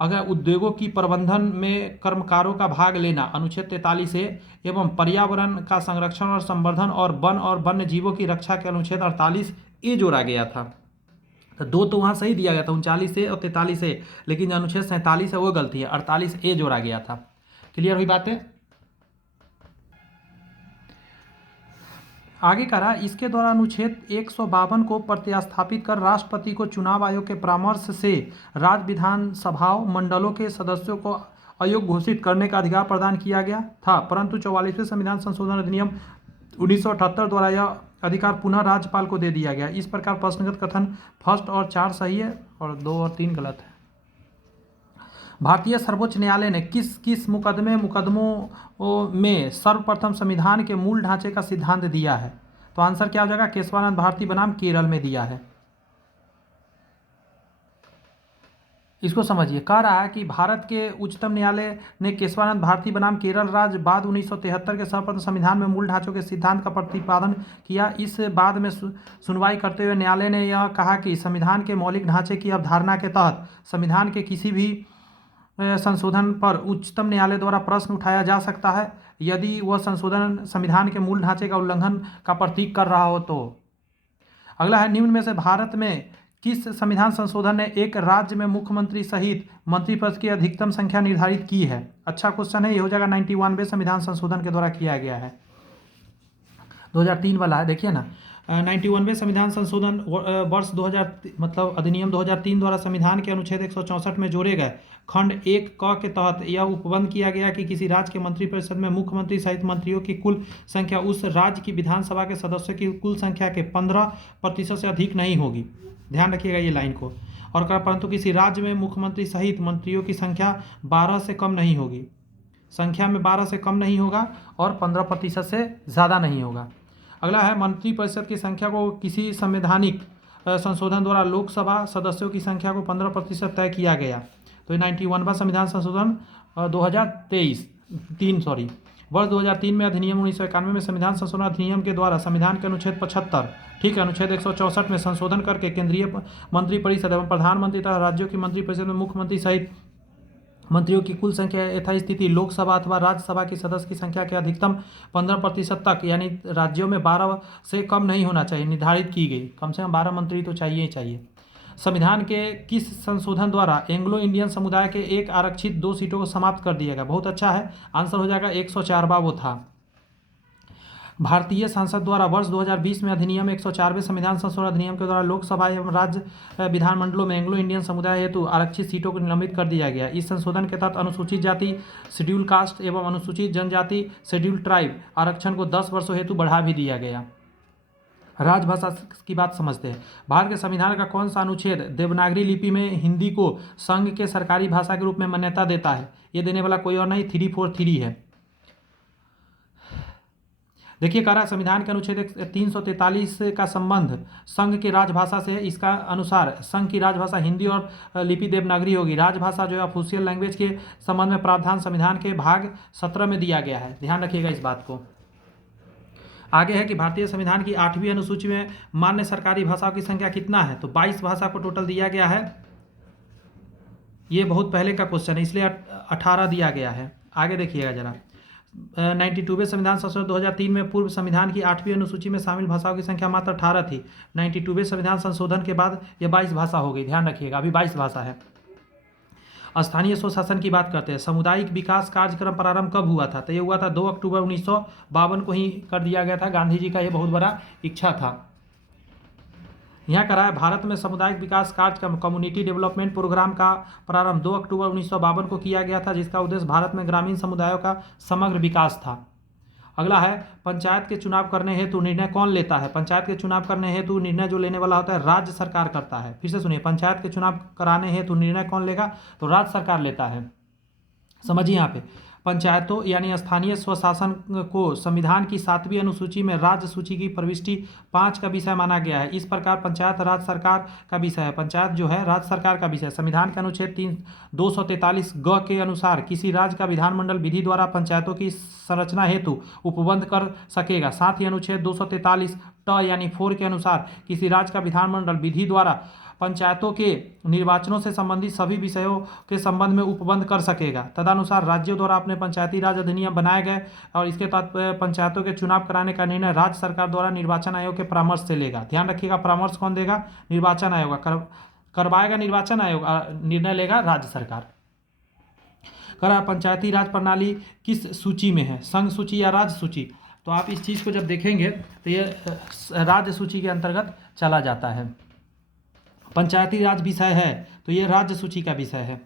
अगर उद्योगों की प्रबंधन में कर्मकारों का भाग लेना, अनुच्छेद 43A। एवं पर्यावरण का संरक्षण और संवर्धन और वन और वन्य जीवों की रक्षा के अनुच्छेद 48A जोड़ा गया था। तो 2 तो वहाँ सही दिया गया था, 39A और 43A, लेकिन जो अनुच्छेद 47 है वो गलती है, 48A जोड़ा गया था। क्लियर हुई बातें? आगे करा, इसके द्वारा अनुच्छेद 152 को प्रतिस्थापित कर राष्ट्रपति को चुनाव आयोग के परामर्श से राज्य विधानसभाओं मंडलों के सदस्यों को अयोग्य घोषित करने का अधिकार प्रदान किया गया था, परंतु 44वें संविधान संशोधन अधिनियम 1978 द्वारा यह अधिकार पुनः राज्यपाल को दे दिया गया। इस प्रकार प्रश्नगत कथन फर्स्ट और 4 सही है और 2 और 3 गलत है। भारतीय सर्वोच्च न्यायालय ने किस किस मुकदमों में सर्वप्रथम संविधान के मूल ढांचे का सिद्धांत दिया है? तो आंसर क्या हो जाएगा? केशवानंद भारती बनाम केरल में दिया है। इसको समझिए। कह रहा है कि भारत के उच्चतम न्यायालय ने केशवानंद भारती बनाम केरल राज्य बाद 1973 के सर्वप्रथम संविधान में मूल ढांचों के सिद्धांत का प्रतिपादन किया। इस बाद में सुनवाई करते हुए न्यायालय ने यह कहा कि संविधान के मौलिक ढांचे की अवधारणा के तहत संविधान के किसी भी संशोधन पर उच्चतम न्यायालय द्वारा प्रश्न उठाया जा सकता है यदि वह संशोधन संविधान के मूल ढांचे का उल्लंघन का प्रतीक कर रहा हो तो। अगला है, निम्न में से भारत में किस संविधान संशोधन ने एक राज्य में मुख्यमंत्री सहित मंत्रिपद की अधिकतम संख्या निर्धारित की है? अच्छा क्वेश्चन है, ये हो जाएगा 91वें संविधान संशोधन के द्वारा किया गया है, 2003 वाला है। देखिए ना, 91वें संविधान संशोधन वर्ष 2000 मतलब अधिनियम 2003 द्वारा संविधान के अनुच्छेद 164 में जोड़े गए खंड 1 क के तहत यह उपबंध किया गया कि किसी राज्य के मंत्रिपरिषद में मुख्यमंत्री सहित मंत्रियों की कुल संख्या उस राज्य की विधानसभा के सदस्यों की कुल संख्या के 15% से अधिक नहीं होगी। ध्यान रखिएगा ये लाइन को। और परंतु किसी राज्य में मुख्यमंत्री सहित मंत्रियों की संख्या 12 से कम नहीं होगी, संख्या में 12 से कम नहीं होगा और 15% से ज़्यादा नहीं होगा। अगला है, मंत्रिपरिषद की संख्या को किसी संवैधानिक संशोधन द्वारा लोकसभा सदस्यों की संख्या को 15% तय किया गया। तो 91वां संविधान संशोधन 2023 वर्ष 2003 में अधिनियम 1991 में संविधान संशोधन अधिनियम के द्वारा संविधान के अनुच्छेद 75 ठीक है अनुच्छेद 164 में संशोधन करके केंद्रीय मंत्रिपरिषद एवं प्रधानमंत्री तथा राज्यों की मंत्रिपरिषद में मुख्यमंत्री सहित मंत्रियों की कुल संख्या यथास्थिति लोकसभा अथवा राज्यसभा की सदस्य की संख्या के अधिकतम 15% तक यानी राज्यों में 12 से कम नहीं होना चाहिए निर्धारित की गई। कम से कम 12 मंत्री तो चाहिए ही चाहिए। संविधान के किस संशोधन द्वारा एंग्लो इंडियन समुदाय के एक आरक्षित 2 सीटों को समाप्त कर दिया गया? बहुत अच्छा है, आंसर हो जाएगा 104वां वो था। भारतीय संसद द्वारा वर्ष 2020 में अधिनियम 104वें संविधान संशोधन अधिनियम के द्वारा लोकसभा एवं राज्य विधानमंडलों में एंग्लो इंडियन समुदाय हेतु आरक्षित सीटों को निलंबित कर दिया गया। इस संशोधन के तहत अनुसूचित जाति शेड्यूल कास्ट एवं अनुसूचित जनजाति शेड्यूल ट्राइब आरक्षण को 10 वर्षों हेतु बढ़ा भी दिया गया। राजभाषा की बात समझते हैं। भारत के संविधान का कौन सा अनुच्छेद देवनागरी लिपि में हिंदी को संघ के सरकारी भाषा के रूप में मान्यता देता है? ये देने वाला कोई और नहीं, 343 है। देखिए, कह रहा है संविधान के अनुच्छेद 343 का संबंध संघ की राजभाषा से है। इसका अनुसार संघ की राजभाषा हिंदी और लिपि देवनागरी होगी। राजभाषा जो है ऑफिशियल लैंग्वेज के संबंध में प्रावधान संविधान के भाग 17 में दिया गया है। ध्यान रखिएगा इस बात को। आगे है कि भारतीय संविधान की 8वीं अनुसूची में मान्य सरकारी भाषाओं की संख्या कितना है? तो 22 भाषा को टोटल दिया गया है। ये बहुत पहले का क्वेश्चन है इसलिए 18 दिया गया है। आगे देखिएगा जरा, 92वें संविधान संशोधन 2003 में पूर्व संविधान की 8वीं अनुसूची में शामिल भाषाओं की संख्या मात्र 18 थी। 92वें संविधान संशोधन के बाद ये 22 भाषा हो गई। ध्यान रखिएगा, अभी 22 भाषा है। स्थानीय स्वशासन की बात करते हैं। सामुदायिक विकास कार्यक्रम प्रारंभ कब हुआ था? तो ये हुआ था 2 अक्टूबर 1952 को ही कर दिया गया था। गांधी जी का ये बहुत बड़ा इच्छा था। यहाँ करा है भारत में सामुदायिक विकास कार्यक्रम कम्युनिटी डेवलपमेंट प्रोग्राम का प्रारंभ 2 अक्टूबर 1952 को किया गया था, जिसका उद्देश्य भारत में ग्रामीण समुदायों का समग्र विकास था। अगला है, पंचायत के चुनाव करने हेतु निर्णय कौन लेता है? पंचायत के चुनाव करने हेतु निर्णय जो लेने वाला होता है राज्य सरकार करता है। फिर से सुनिए, पंचायत के चुनाव कराने हेतु निर्णय कौन लेगा? तो राज्य सरकार लेता है। समझिए यहाँ पे पंचायतों यानी स्थानीय स्वशासन को संविधान की 7वीं अनुसूची में राज्य सूची की प्रविष्टि 5 का विषय माना गया है। इस प्रकार पंचायत राज्य सरकार का विषय है। पंचायत जो है राज्य सरकार का विषय। संविधान के अनुच्छेद 243 ग के अनुसार किसी राज्य का विधानमंडल विधि द्वारा पंचायतों की संरचना हेतु उपबंध कर सकेगा। साथ ही अनुच्छेद 243 ट यानी 4 के अनुसार किसी राज्य का विधानमंडल विधि द्वारा पंचायतों के निर्वाचनों से संबंधित सभी विषयों के संबंध में उपबंध कर सकेगा। तदनुसार राज्यों द्वारा अपने पंचायती राज अधिनियम बनाए गए और इसके तहत पंचायतों के चुनाव कराने का निर्णय राज्य सरकार द्वारा निर्वाचन आयोग के परामर्श से लेगा। ध्यान रखिएगा, परामर्श कौन देगा? निर्वाचन आयोग करवाएगा निर्वाचन आयोग, निर्णय लेगा राज्य सरकार। करा पंचायती राज प्रणाली किस सूची में है? संघ सूची या राज्य सूची? तो आप इस चीज़ को जब देखेंगे तो ये राज्य सूची के अंतर्गत चला जाता है। पंचायती राज विषय है तो ये राज्य सूची का विषय है।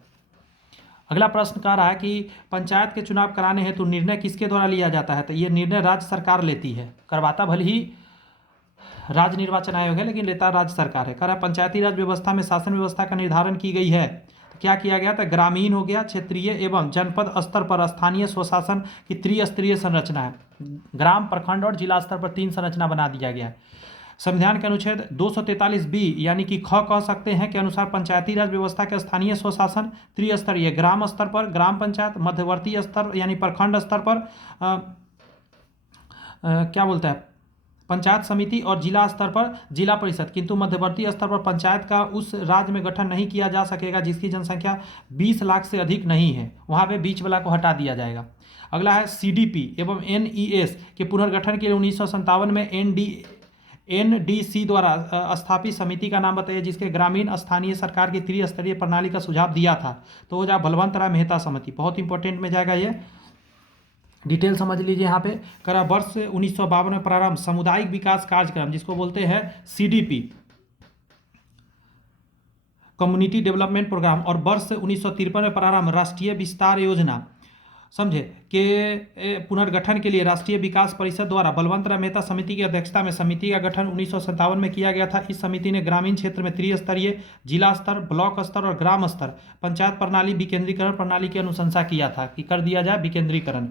अगला प्रश्न कह रहा है कि पंचायत के चुनाव कराने हेतु निर्णय किसके द्वारा लिया जाता है? तो ये निर्णय राज्य सरकार लेती है। करवाता भले ही राज्य निर्वाचन आयोग है लेकिन लेता राज्य सरकार है। कह रहा है पंचायती राज व्यवस्था में शासन व्यवस्था का निर्धारण की गई है। तो क्या किया गया था? ग्रामीण हो गया, क्षेत्रीय एवं जनपद स्तर पर स्थानीय स्वशासन की त्रिस्तरीय संरचना है। ग्राम, प्रखंड और जिला स्तर पर 3 संरचना बना दिया गया है। संविधान के अनुच्छेद 243 बी यानी कि ख कह सकते हैं के अनुसार पंचायती राज व्यवस्था के स्थानीय स्वशासन त्रिस्तरीय ग्राम स्तर पर ग्राम पंचायत, मध्यवर्ती स्तर यानी प्रखंड स्तर पर क्या बोलता है पंचायत समिति और जिला स्तर पर जिला परिषद, किंतु मध्यवर्ती स्तर पर पंचायत का उस राज्य में गठन नहीं किया जा सकेगा जिसकी जनसंख्या 20 लाख से अधिक नहीं है, वहाँ पे बीच वाला को हटा दिया जाएगा। अगला है सीडीपी एवं एनईएस के पुनर्गठन के लिए 1957 में एनडीसी द्वारा स्थापित समिति का नाम बताइए जिसके ग्रामीण स्थानीय सरकार की त्रिस्तरीय प्रणाली का सुझाव दिया था। तो हो जाए बलवंत राय मेहता समिति, बहुत इंपॉर्टेंट में जाएगा ये, डिटेल समझ लीजिए यहाँ पे। करा वर्ष 1952 में प्रारंभ सामुदायिक विकास कार्यक्रम जिसको बोलते हैं सीडीपी कम्युनिटी डेवलपमेंट प्रोग्राम, और वर्ष 1953 में प्रारंभ राष्ट्रीय विस्तार योजना, समझे, के पुनर्गठन के लिए राष्ट्रीय विकास परिषद द्वारा बलवंत राय मेहता समिति की अध्यक्षता में समिति का गठन 1957 में किया गया था। इस समिति ने ग्रामीण क्षेत्र में त्रिस्तरीय, जिला स्तर, ब्लॉक स्तर और ग्राम स्तर पंचायत प्रणाली विकेंद्रीकरण प्रणाली की अनुशंसा किया था कि कर दिया जाए विकेंद्रीकरण।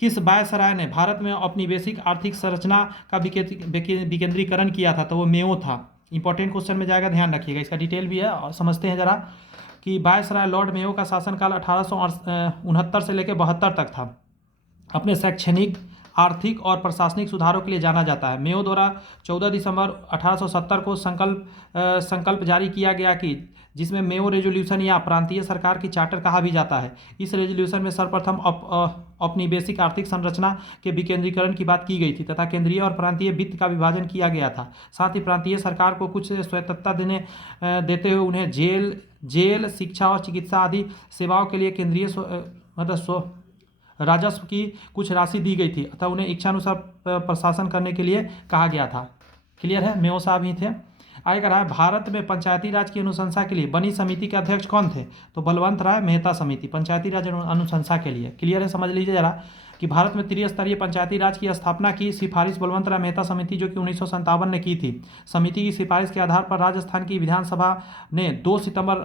किस वायसराय ने भारत में औपनिवेशिक आर्थिक संरचना का विकेंद्रीकरण किया था? तो वो मेयो था। इंपॉर्टेंट क्वेश्चन में जाएगा, ध्यान रखिएगा, इसका डिटेल भी है और समझते हैं जरा कि वायसराय लॉर्ड मेयो का शासनकाल 1869 से लेकर 72 तक था। अपने शैक्षणिक, आर्थिक और प्रशासनिक सुधारों के लिए जाना जाता है। मेयो द्वारा 14 दिसंबर 1870 को संकल्प जारी किया गया कि जिसमें मेयो रेजोल्यूशन या प्रांतीय सरकार की चार्टर कहा भी जाता है। इस रेजोल्यूशन में सर्वप्रथम औपनिवेशिक आर्थिक संरचना के विकेंद्रीकरण की बात की गई थी तथा केंद्रीय और प्रांतीय वित्त का विभाजन किया गया था। साथ ही प्रांतीय सरकार को कुछ स्वायत्तता देते हुए उन्हें जेल, शिक्षा और चिकित्सा आदि सेवाओं के लिए केंद्रीय राजस्व की कुछ राशि दी गई थी अतः उन्हें इच्छानुसार प्रशासन करने के लिए कहा गया था। क्लियर है? मेयो साहब ही थे। आगे कह रहा है भारत में पंचायती राज की अनुशंसा के लिए बनी समिति के अध्यक्ष कौन थे? तो बलवंत राय मेहता समिति पंचायती राज अनुशंसा के लिए। क्लियर है? समझ लीजिए जरा कि भारत में त्रिस्तरीय पंचायती राज की स्थापना की सिफारिश बलवंत राय मेहता समिति जो कि 1957 ने की थी। समिति की सिफारिश के आधार पर राजस्थान की विधानसभा ने 2 सितंबर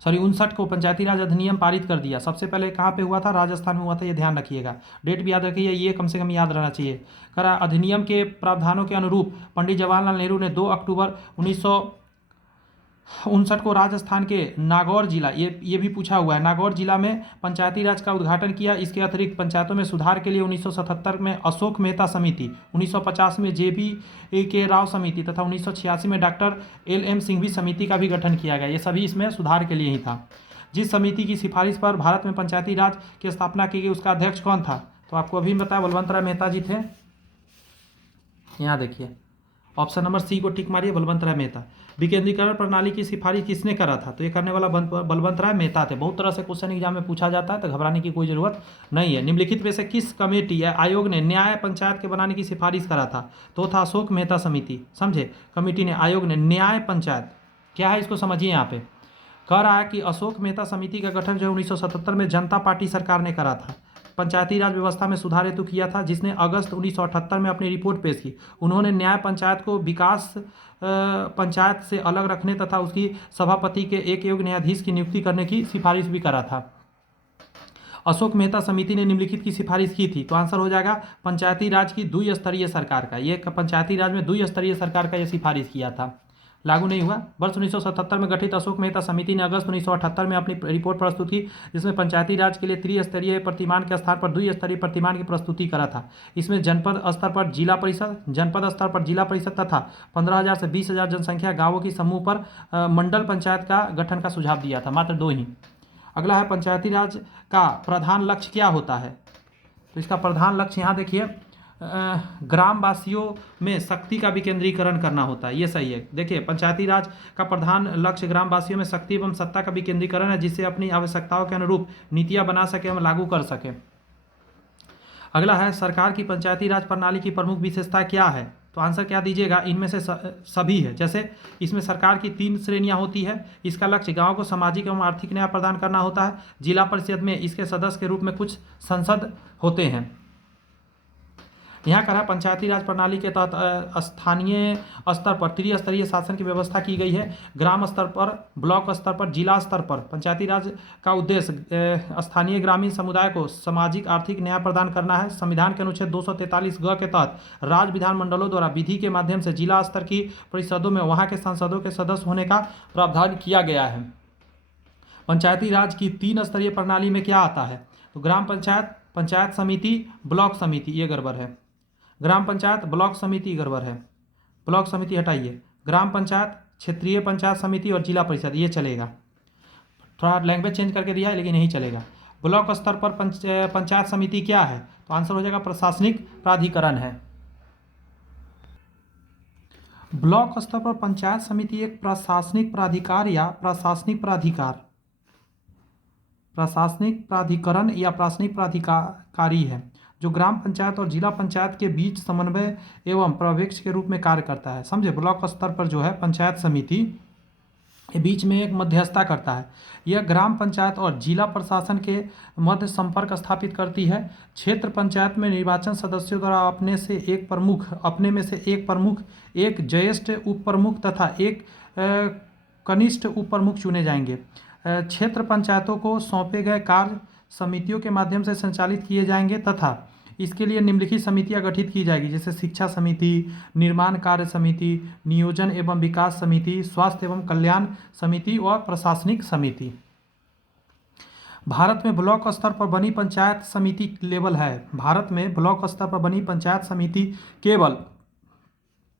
1959 को पंचायती राज अधिनियम पारित कर दिया। सबसे पहले कहाँ पे हुआ था? राजस्थान में हुआ था, ये ध्यान रखिएगा। डेट भी याद रखिए, ये कम से कम याद रहना चाहिए। करा अधिनियम के प्रावधानों के अनुरूप पंडित जवाहरलाल नेहरू ने 2 अक्टूबर 1959 को राजस्थान के नागौर जिला, ये भी पूछा हुआ है, नागौर जिला में पंचायती राज का उद्घाटन किया। इसके अतिरिक्त पंचायतों में सुधार के लिए 1977 में अशोक मेहता समिति, 1950 में JB के राव समिति तथा 1986 में डॉक्टर LM सिंघवी समिति का भी गठन किया गया। ये सभी इसमें सुधार के लिए ही था। जिस समिति की सिफारिश पर भारत में पंचायती राज की स्थापना की गई उसका अध्यक्ष कौन था? तो आपको अभी बताया बलवंत राय मेहता जी थे। यहाँ देखिए ऑप्शन नंबर सी को टिक मारिए, बलवंत राय मेहता। विकेंद्रीकरण प्रणाली की सिफारिश किसने करा था? तो ये करने वाला बलवंत राय मेहता थे। बहुत तरह से क्वेश्चन एग्जाम में पूछा जाता है तो घबराने की कोई जरूरत नहीं है। निम्नलिखित में से किस कमेटी या आयोग ने न्याय पंचायत के बनाने की सिफारिश करा था? तो था अशोक मेहता समिति। समझे? कमेटी ने, आयोग ने। न्याय पंचायत क्या है इसको समझिए। यहाँ पे कह रहा है कि अशोक मेहता समिति का गठन जो 1977 में जनता पार्टी सरकार ने करा था। पंचायती राज व्यवस्था में सुधार हेतु किया था, जिसने अगस्त 1978 में अपनी रिपोर्ट पेश की। उन्होंने न्याय पंचायत को विकास पंचायत से अलग रखने तथा उसकी सभापति के एक योग्य न्यायाधीश की नियुक्ति करने की सिफारिश भी करा था। अशोक मेहता समिति ने निम्नलिखित की सिफारिश की थी। तो आंसर हो जाएगा पंचायती राज की द्विस्तरीय सरकार का। ये पंचायती राज में द्विस्तरीय सरकार का ये सिफारिश किया था, लागू नहीं हुआ। वर्ष 1977 में गठित अशोक मेहता समिति ने अगस्त 1978 में अपनी रिपोर्ट प्रस्तुत की, जिसमें पंचायती राज के लिए त्रिस्तरीय प्रतिमान के स्थान पर द्विस्तरीय प्रतिमान की प्रस्तुति करा था। इसमें जनपद स्तर पर जिला परिषद, जनपद स्तर पर जिला परिषद तथा 15,000 से 20,000 जनसंख्या गाँवों की समूह पर मंडल पंचायत का गठन का सुझाव दिया था, मात्र 2 ही। अगला है पंचायती राज का प्रधान लक्ष्य क्या होता है? तो इसका प्रधान लक्ष्य यहाँ देखिए ग्रामवासियों में शक्ति का विकेंद्रीकरण करना होता है। ये सही है। देखिए पंचायती राज का प्रधान लक्ष्य ग्रामवासियों में शक्ति एवं सत्ता का विकेंद्रीकरण है, जिससे अपनी आवश्यकताओं के अनुरूप नीतियां बना सके एवं लागू कर सके। अगला है सरकार की पंचायती राज प्रणाली की प्रमुख विशेषता क्या है? तो आंसर क्या दीजिएगा? इनमें से सभी है। जैसे इसमें सरकार की 3 श्रेणियां होती है। इसका लक्ष्य गांव को सामाजिक एवं आर्थिक न्याय प्रदान करना होता है। जिला परिषद में इसके सदस्य के रूप में कुछ सांसद होते हैं। यहाँ कहा पंचायती राज प्रणाली के तहत स्थानीय स्तर पर त्रिस्तरीय शासन की व्यवस्था की गई है। ग्राम स्तर पर, ब्लॉक स्तर पर, जिला स्तर पर। पंचायती राज का उद्देश्य स्थानीय ग्रामीण समुदाय को सामाजिक आर्थिक न्याय प्रदान करना है। संविधान के अनुच्छेद 243 ग के तहत राज्य विधानमंडलों द्वारा विधि के माध्यम से जिला स्तर की परिषदों में वहाँ के सांसदों के सदस्य होने का प्रावधान किया गया है। पंचायती राज की 3 स्तरीय प्रणाली में क्या आता है? तो ग्राम पंचायत, पंचायत समिति, ब्लॉक समिति, ये गड़बड़ है। ग्राम पंचायत, ब्लॉक समिति गड़बड़ है, ब्लॉक समिति हटाइए। ग्राम पंचायत, क्षेत्रीय पंचायत समिति और जिला परिषद, ये चलेगा। थोड़ा लैंग्वेज चेंज करके दिया है लेकिन यही चलेगा। ब्लॉक स्तर पर पंचायत समिति क्या है? तो आंसर हो जाएगा प्रशासनिक प्राधिकरण है। ब्लॉक स्तर पर पंचायत समिति एक प्रशासनिक प्राधिकार या प्रशासनिक प्राधिकरण या प्रशासनिक प्राधिकारी है, जो ग्राम पंचायत और जिला पंचायत के बीच समन्वय एवं पर्यवेक्षक के रूप में कार्य करता है। समझे? ब्लॉक स्तर पर जो है पंचायत समिति के बीच में एक मध्यस्थता करता है। यह ग्राम पंचायत और जिला प्रशासन के मध्य संपर्क स्थापित करती है। क्षेत्र पंचायत में निर्वाचन सदस्यों द्वारा अपने में से एक प्रमुख, एक ज्येष्ठ उप प्रमुख तथा एक कनिष्ठ उप प्रमुख चुने जाएंगे। क्षेत्र पंचायतों को सौंपे गए कार्य समितियों के माध्यम से संचालित किए जाएंगे तथा इसके लिए निम्नलिखित समितियां गठित की जाएगी, जैसे शिक्षा समिति, निर्माण कार्य समिति, नियोजन एवं विकास समिति, स्वास्थ्य एवं कल्याण समिति और प्रशासनिक समिति। भारत में ब्लॉक स्तर पर बनी पंचायत समिति लेवल है। भारत में ब्लॉक स्तर पर बनी पंचायत समिति केवल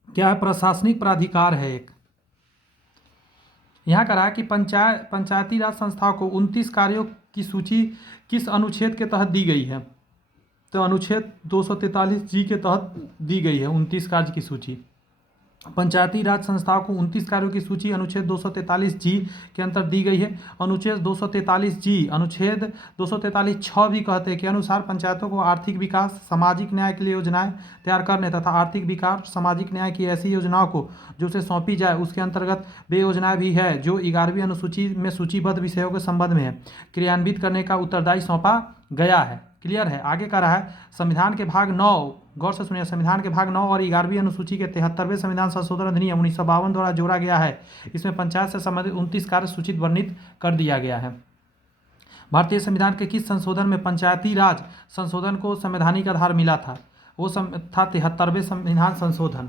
क्या है? प्रशासनिक प्राधिकार है एक। यहाँ कहा कि पंचायती राज संस्थाओं को 29 कार्यों की सूची किस अनुच्छेद के तहत दी गई है? तो अनुच्छेद 243G के तहत दी गई है 29 कार्य की सूची। पंचायती राज संस्थाओं को 29 कार्यों की सूची अनुच्छेद 243G के अंतर दी गई है। अनुच्छेद 243G, अनुच्छेद 243(6) भी कहते हैं के अनुसार पंचायतों को आर्थिक विकास, सामाजिक न्याय के लिए योजनाएं तैयार करने तथा आर्थिक विकास, सामाजिक न्याय की ऐसी योजनाओं को जो उसे सौंपी जाए उसके अंतर्गत वे योजनाएं भी है जो 11वीं अनुसूची में सूचीबद्ध विषयों के संबंध में है, क्रियान्वित करने का उत्तरदायी सौंपा गया है। क्लियर है? आगे कह रहा है संविधान के भाग 9, गौर से सुनिए, संविधान के भाग 9 और 11वीं अनुसूची के 73वें संविधान संशोधन अधिनियम 1952 द्वारा जोड़ा गया है। इसमें पंचायत से संबंधित 29 कार्य सूचित वर्णित कर दिया गया है। भारतीय संविधान के किस संशोधन में पंचायती राज संशोधन को संवैधानिक आधार मिला था? वो था 73वें संविधान संशोधन।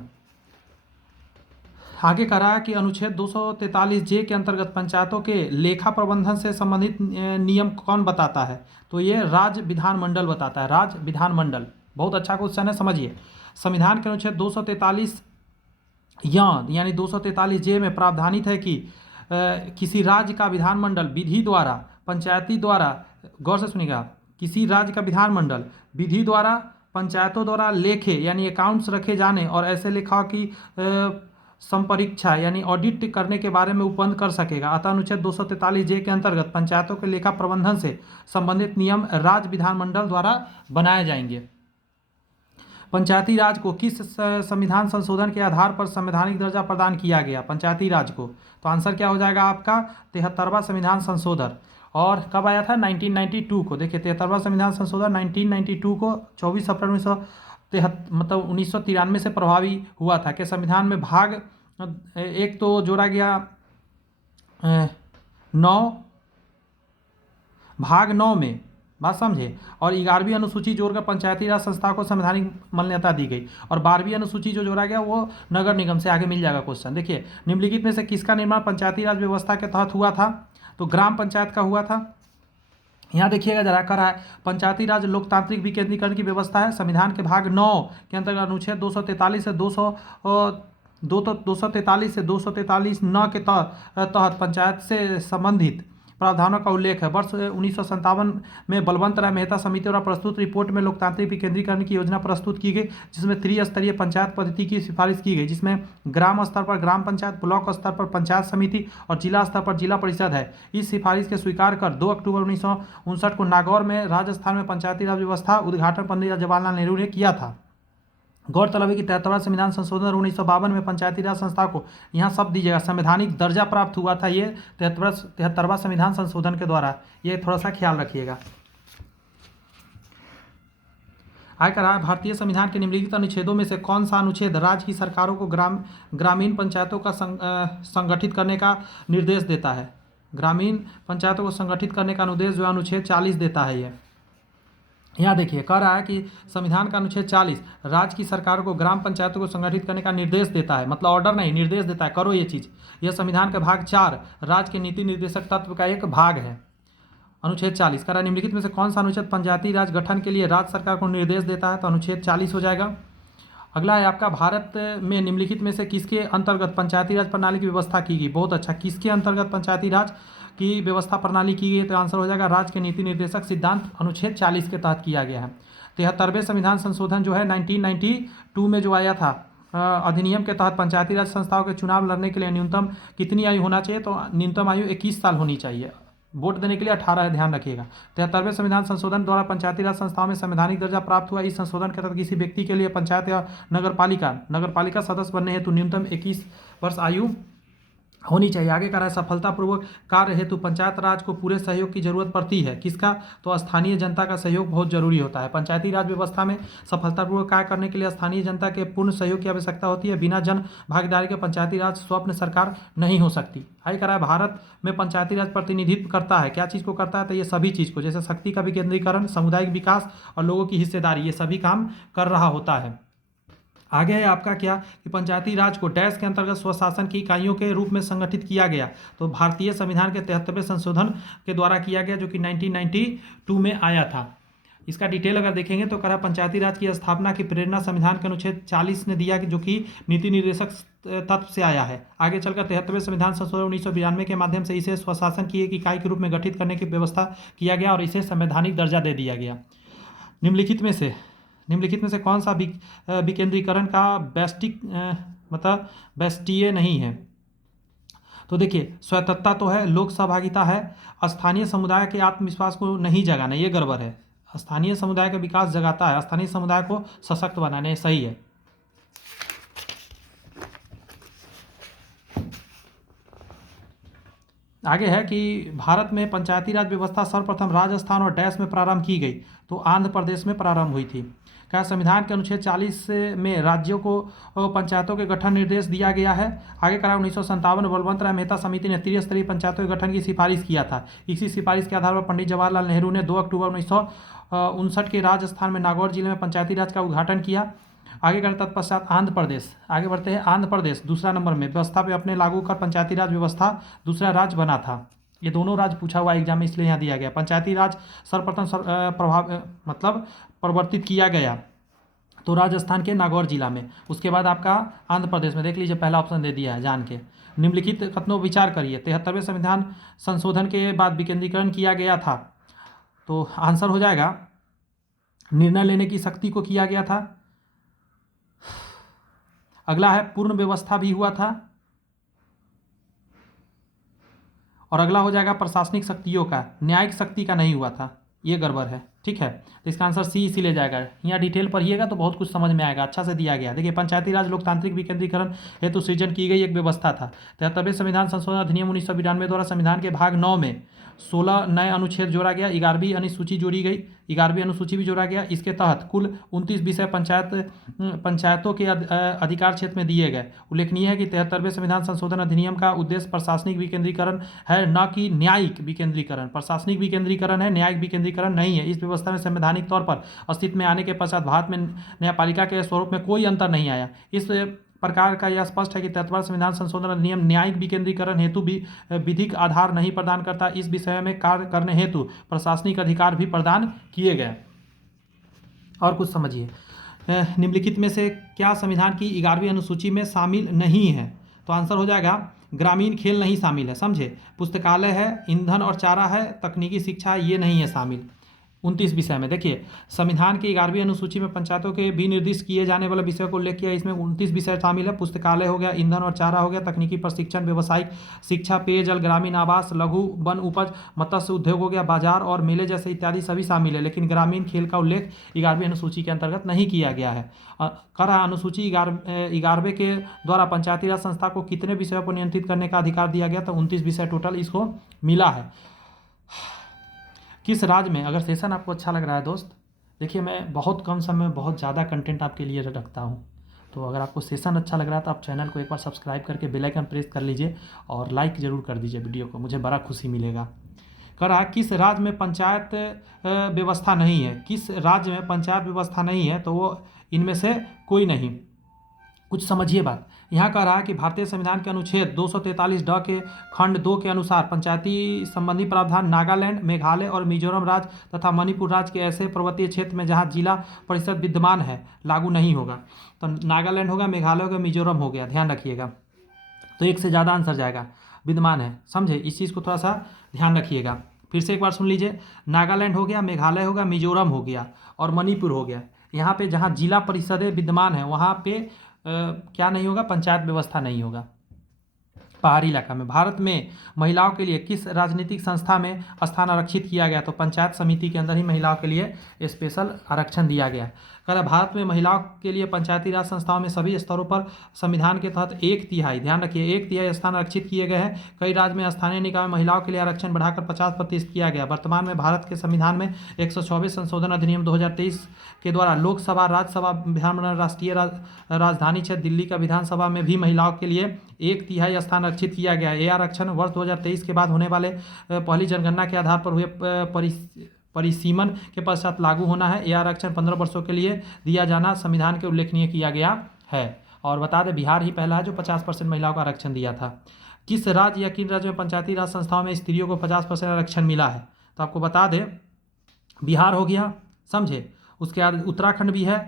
आगे कह रहा है कि अनुच्छेद 243J के अंतर्गत पंचायतों के लेखा प्रबंधन से संबंधित नियम कौन बताता है? तो ये राज्य विधानमंडल बताता है। राज्य विधानमंडल बहुत अच्छा क्वेश्चन है, समझिए। संविधान के अनुच्छेद 243 यानी 243J में प्रावधानित है कि किसी राज्य का विधानमंडल विधि द्वारा, पंचायती द्वारा, गौर से सुनिएगा, किसी राज्य का विधानमंडल विधि द्वारा पंचायतों द्वारा लेखे यानी अकाउंट्स रखे जाने और ऐसे लेखा की संपरीक्षा यानी ऑडिट करने के बारे में उपबंध कर सकेगा। अतः अनुच्छेद 243J के अंतर्गत पंचायतों के लेखा प्रबंधन से संबंधित नियम राज्य विधानमंडल द्वारा बनाए जाएंगे। पंचायती राज को किस संविधान संशोधन के आधार पर संवैधानिक दर्जा प्रदान किया गया? पंचायती राज को, तो आंसर क्या हो जाएगा आपका? 73वां संविधान संशोधन। और कब आया था? 1992 को। देखिए 73वां संविधान संशोधन 1992 को 24 अप्रैल 1993 से प्रभावी हुआ था कि संविधान में भाग एक तो जोड़ा गया 9, भाग 9 में, बात समझे, और 11वीं अनुसूची जोड़कर पंचायती राज संस्था को संवैधानिक मान्यता दी गई और 12वीं अनुसूची जो जोड़ा गया वो नगर निगम से। आगे मिल जाएगा क्वेश्चन। देखिए निम्नलिखित में से किसका निर्माण पंचायती राज व्यवस्था के तहत हुआ था? तो ग्राम पंचायत का हुआ था। यहाँ देखिएगा जरा, कर रहा है पंचायती राज लोकतांत्रिक विकेंद्रीकरण की व्यवस्था है। संविधान के भाग 9 के अंतर्गत अनुच्छेद 243 से 243 न के तहत पंचायत से संबंधित प्रावधानों का उल्लेख है। वर्ष 1957 में बलवंत राय मेहता समिति द्वारा प्रस्तुत रिपोर्ट में लोकतांत्रिक विकेंद्रीकरण की योजना प्रस्तुत की गई, जिसमें त्रिस्तरीय पंचायत पद्धति की सिफारिश की गई, जिसमें ग्राम स्तर पर ग्राम पंचायत, ब्लॉक स्तर पर पंचायत समिति और जिला स्तर पर जिला परिषद है। इस सिफारिश के स्वीकार कर 2 अक्टूबर 1959 को नागौर में राजस्थान में पंचायती राज व्यवस्था उद्घाटन पंडित जवाहरलाल नेहरू ने किया था। गौरतलब है कि 73वां संविधान संशोधन 1952 में पंचायती राज संस्था को, यहाँ शब्द दीजिएगा, संवैधानिक दर्जा प्राप्त हुआ था। ये 73वां संविधान संशोधन के द्वारा, ये थोड़ा सा ख्याल रखिएगा। आगे कह रहा है भारतीय संविधान के निम्नलिखित अनुच्छेदों में से कौन सा अनुच्छेद राज्य की सरकारों को ग्रामीण पंचायतों का संगठित करने का निर्देश देता है। ग्रामीण पंचायतों को संगठित करने का निर्देश जो अनुच्छेद 40 देता है। ये यहाँ देखिए कह रहा है कि संविधान का अनुच्छेद 40 राज्य की सरकारों को ग्राम पंचायतों को संगठित करने का निर्देश देता है, मतलब ऑर्डर नहीं, निर्देश देता है, करो ये चीज़। यह संविधान का भाग 4 राज्य के नीति निर्देशक तत्व का एक भाग है। अनुच्छेद 40 कह रहा है निम्नलिखित में से कौन सा अनुच्छेद पंचायती राज गठन के लिए राज्य सरकार को निर्देश देता है, तो अनुच्छेद 40 हो जाएगा। अगला है आपका भारत में निम्नलिखित में से किसके अंतर्गत पंचायती राज प्रणाली की व्यवस्था की गई। बहुत अच्छा, किसके अंतर्गत पंचायती राज की व्यवस्था प्रणाली की गई, तो आंसर हो जाएगा राज्य के नीति निर्देशक सिद्धांत अनुच्छेद 40 के तहत किया गया है। 73वें संविधान संशोधन जो है 1992 में जो आया था अधिनियम के तहत पंचायती राज संस्थाओं के चुनाव लड़ने के लिए न्यूनतम कितनी आयु होना चाहिए, तो न्यूनतम आयु 21 साल होनी चाहिए। वोट देने के लिए 18 है, ध्यान रखिएगा। 73वें संविधान संशोधन द्वारा पंचायती राज संस्थाओं में संवैधानिक दर्जा प्राप्त हुआ। इस संशोधन के तहत किसी व्यक्ति के लिए पंचायत या नगरपालिका सदस्य बनने हेतु न्यूनतम 21 वर्ष आयु होनी चाहिए। आगे कह रहा है सफलतापूर्वक कार्य हेतु पंचायत राज को पूरे सहयोग की जरूरत पड़ती है। किसका, तो स्थानीय जनता का सहयोग बहुत जरूरी होता है। पंचायती राज व्यवस्था में सफलतापूर्वक कार्य करने के लिए स्थानीय जनता के पूर्ण सहयोग की आवश्यकता होती है। बिना जन भागीदारी के पंचायती राज स्वप्न सरकार नहीं हो सकती। आगे कह रहा है भारत में पंचायती राज प्रतिनिधित्व करता है, क्या चीज़ को करता है, तो ये सभी चीज़ को, जैसे शक्ति का विकेंद्रीकरण, सामुदायिक विकास और लोगों की हिस्सेदारी, ये सभी काम कर रहा होता है। आगे है आपका क्या कि पंचायती राज को डैश के अंतर्गत स्वशासन की इकाइयों के रूप में संगठित किया गया, तो भारतीय संविधान के 73वें संशोधन के द्वारा किया गया, जो कि 1992 में आया था। इसका डिटेल अगर देखेंगे तो कह रहा पंचायती राज की स्थापना की प्रेरणा संविधान के अनुच्छेद 40 ने दिया, जो कि नीति निर्देशक तत्व से आया है। आगे चलकर 73वें संविधान संशोधन 1992 के माध्यम से इसे स्वशासन की एक इकाई के रूप में गठित करने की व्यवस्था किया गया और इसे संवैधानिक दर्जा दे दिया गया। निम्नलिखित में से कौन सा विकेंद्रीकरण का मतलब बेस्टीय नहीं है, तो देखिए स्वायत्तता तो है, लोक सहभागिता है, स्थानीय समुदाय के आत्मविश्वास को नहीं जगाना, ये गड़बड़ है। स्थानीय समुदाय का विकास जगाता है, स्थानीय समुदाय को सशक्त बनाना, ये सही है। आगे है कि भारत में पंचायती राज व्यवस्था सर्वप्रथम राजस्थान और डैश में प्रारंभ की गई, तो आंध्र प्रदेश में प्रारंभ हुई थी। क्या संविधान के अनुच्छेद 40 में राज्यों को पंचायतों के गठन निर्देश दिया गया है। आगे करा 1957 में बलवंत राय मेहता समिति ने त्रिस्तरीय पंचायतों के गठन की सिफारिश किया था। इसी सिफारिश के आधार पर पंडित जवाहरलाल नेहरू ने 2 अक्टूबर 1959 के राजस्थान में नागौर जिले में पंचायती राज का उद्घाटन किया। आगे कर तत्पश्चात आंध्र प्रदेश, आगे बढ़ते हैं। आंध्र प्रदेश दूसरा नंबर में व्यवस्था पे अपने लागू कर पंचायती राज व्यवस्था दूसरा राज्य बना था। ये दोनों राज्य पूछा हुआ एग्जाम में, इसलिए यहाँ दिया गया। पंचायती राज सर्वप्रथम प्रवर्तित किया गया तो राजस्थान के नागौर जिला में, उसके बाद आपका आंध्र प्रदेश में। देख लीजिए पहला ऑप्शन दे दिया है जान के। निम्नलिखित कथनों विचार करिए। 73वें संविधान संशोधन के बाद विकेंद्रीकरण किया गया था, तो आंसर हो जाएगा निर्णय लेने की शक्ति को किया गया था। अगला है पूर्ण व्यवस्था भी हुआ था, और अगला हो जाएगा प्रशासनिक शक्तियों का, न्यायिक शक्ति का नहीं हुआ था, ये गड़बड़ है। ठीक है, तो इसका आंसर सी इसी ले जाएगा। यहाँ डिटेल पढ़िएगा तो बहुत कुछ समझ में आएगा, अच्छा से दिया गया। देखिए पंचायती राज लोकतांत्रिक विकेंद्रीकरण हेतु सृजन की गई एक व्यवस्था था। 73वें संविधान संशोधन अधिनियम 1992 द्वारा संविधान के भाग 9 में 16 नए अनुच्छेद जोड़ा गया, 11वीं अनुसूची जोड़ी गई, 11वीं अनुसूची भी जोड़ा गया। इसके तहत कुल 29 विषय पंचायतों के अधिकार क्षेत्र में दिए गए। उल्लेखनीय है कि 73वें संविधान संशोधन अधिनियम का उद्देश्य प्रशासनिक विकेंद्रीकरण है, न कि न्यायिक विकेंद्रीकरण। प्रशासनिक विकेंद्रीकरण है, न्यायिक विकेंद्रीकरण नहीं है। इस व्यवस्था में संवैधानिक तौर पर अस्तित्व में आने के पश्चात भारत में न्यायपालिका के स्वरूप में कोई अंतर नहीं आया। इस प्रकार का यह स्पष्ट है कि 73वां संविधान संशोधन अधिनियम न्यायिक विकेंद्रीकरण हेतु भी विधिक आधार नहीं प्रदान करता। इस विषय में कार्य करने हेतु प्रशासनिक अधिकार भी प्रदान किए गए। और कुछ समझिए, निम्नलिखित में से क्या संविधान की 11वीं अनुसूची में शामिल नहीं है, तो आंसर हो जाएगा ग्रामीण खेल नहीं शामिल है, समझे। पुस्तकालय है, ईंधन और चारा है, तकनीकी शिक्षा ये नहीं है शामिल। 29 विषय में देखिए संविधान की 11वीं अनुसूची में पंचायतों के भी निर्दिष्ट किए जाने वाले विषय को उल्लेख किया। इसमें 29 विषय शामिल है। पुस्तकालय हो गया, ईंधन और चारा हो गया, तकनीकी प्रशिक्षण, व्यावसायिक शिक्षा, पेयजल, ग्रामीण आवास, लघु वन उपज, मत्स्य उद्योग हो गया, बाजार और मेले जैसे इत्यादि सभी शामिल है। लेकिन ग्रामीण खेल का उल्लेख 11वीं अनुसूची के अंतर्गत नहीं किया गया है। करा अनुसूची 11वें के द्वारा पंचायती राज संस्था को कितने विषयों को नियंत्रित करने का अधिकार दिया गया, तो 29 विषय टोटल इसको मिला है। किस राज्य में, अगर सेशन आपको अच्छा लग रहा है दोस्त देखिए मैं बहुत कम समय में बहुत ज़्यादा कंटेंट आपके लिए रखता हूँ, तो अगर आपको सेशन अच्छा लग रहा है तो आप चैनल को एक बार सब्सक्राइब करके बेल आइकन प्रेस कर लीजिए और लाइक ज़रूर कर दीजिए वीडियो को, मुझे बड़ा खुशी मिलेगा। कह रहा है किस राज्य में पंचायत व्यवस्था नहीं है, किस राज्य में पंचायत व्यवस्था नहीं है, तो वो इनमें से कोई नहीं। कुछ समझिए बात। यहाँ कह रहा है कि भारतीय संविधान के अनुच्छेद 243 ड के खंड 2 के अनुसार पंचायती संबंधी प्रावधान नागालैंड, मेघालय और मिजोरम राज्य तथा मणिपुर राज्य के ऐसे पर्वतीय क्षेत्र में जहाँ जिला परिषद विद्यमान है लागू नहीं होगा। तो नागालैंड होगा, मेघालय होगा, मिजोरम हो गया, ध्यान रखिएगा। तो एक से ज़्यादा आंसर जाएगा, विद्यमान है, समझे, इस चीज़ को थोड़ा सा ध्यान रखिएगा। फिर से एक बार सुन लीजिए, नागालैंड हो गया, मेघालय होगा, मिजोरम हो गया और मणिपुर हो गया। यहाँ पे जहाँ जिला परिषदें विद्यमान है वहाँ पे क्या नहीं होगा, पंचायत व्यवस्था नहीं होगा। पहाड़ी इलाका में भारत में महिलाओं के लिए किस राजनीतिक संस्था में स्थान आरक्षित किया गया, तो पंचायत समिति के अंदर ही महिलाओं के लिए स्पेशल आरक्षण दिया गया। कह रहा भारत में महिलाओं के लिए पंचायती राज संस्थाओं में सभी स्तरों पर संविधान के तहत 1/3, ध्यान रखिए 1/3 स्थान आरक्षित किए गए हैं। कई राज्य में स्थानीय निकाय में महिलाओं के लिए आरक्षण बढ़ाकर 50% किया गया। वर्तमान में भारत के संविधान में 124 संशोधन अधिनियम 2023 के द्वारा लोकसभा, राज्यसभा, बिहार राष्ट्रीय राजधानी क्षेत्र दिल्ली का विधानसभा में भी महिलाओं के लिए 1/3 स्थान आरक्षित किया गया है। यह आरक्षण वर्ष 2023 के बाद होने वाले पहली जनगणना के आधार पर हुए परिसीमन के पश्चात लागू होना है। यह आरक्षण 15 वर्षों के लिए दिया जाना संविधान के उल्लेखनीय किया गया है। और बता दें बिहार ही पहला है जो 50% महिलाओं को आरक्षण दिया था। किस राज्य या किन राज्यों में पंचायती राज संस्थाओं में स्त्रियों को 50% आरक्षण मिला है, तो आपको बता दें बिहार हो गया, समझे, उसके बाद उत्तराखंड भी है,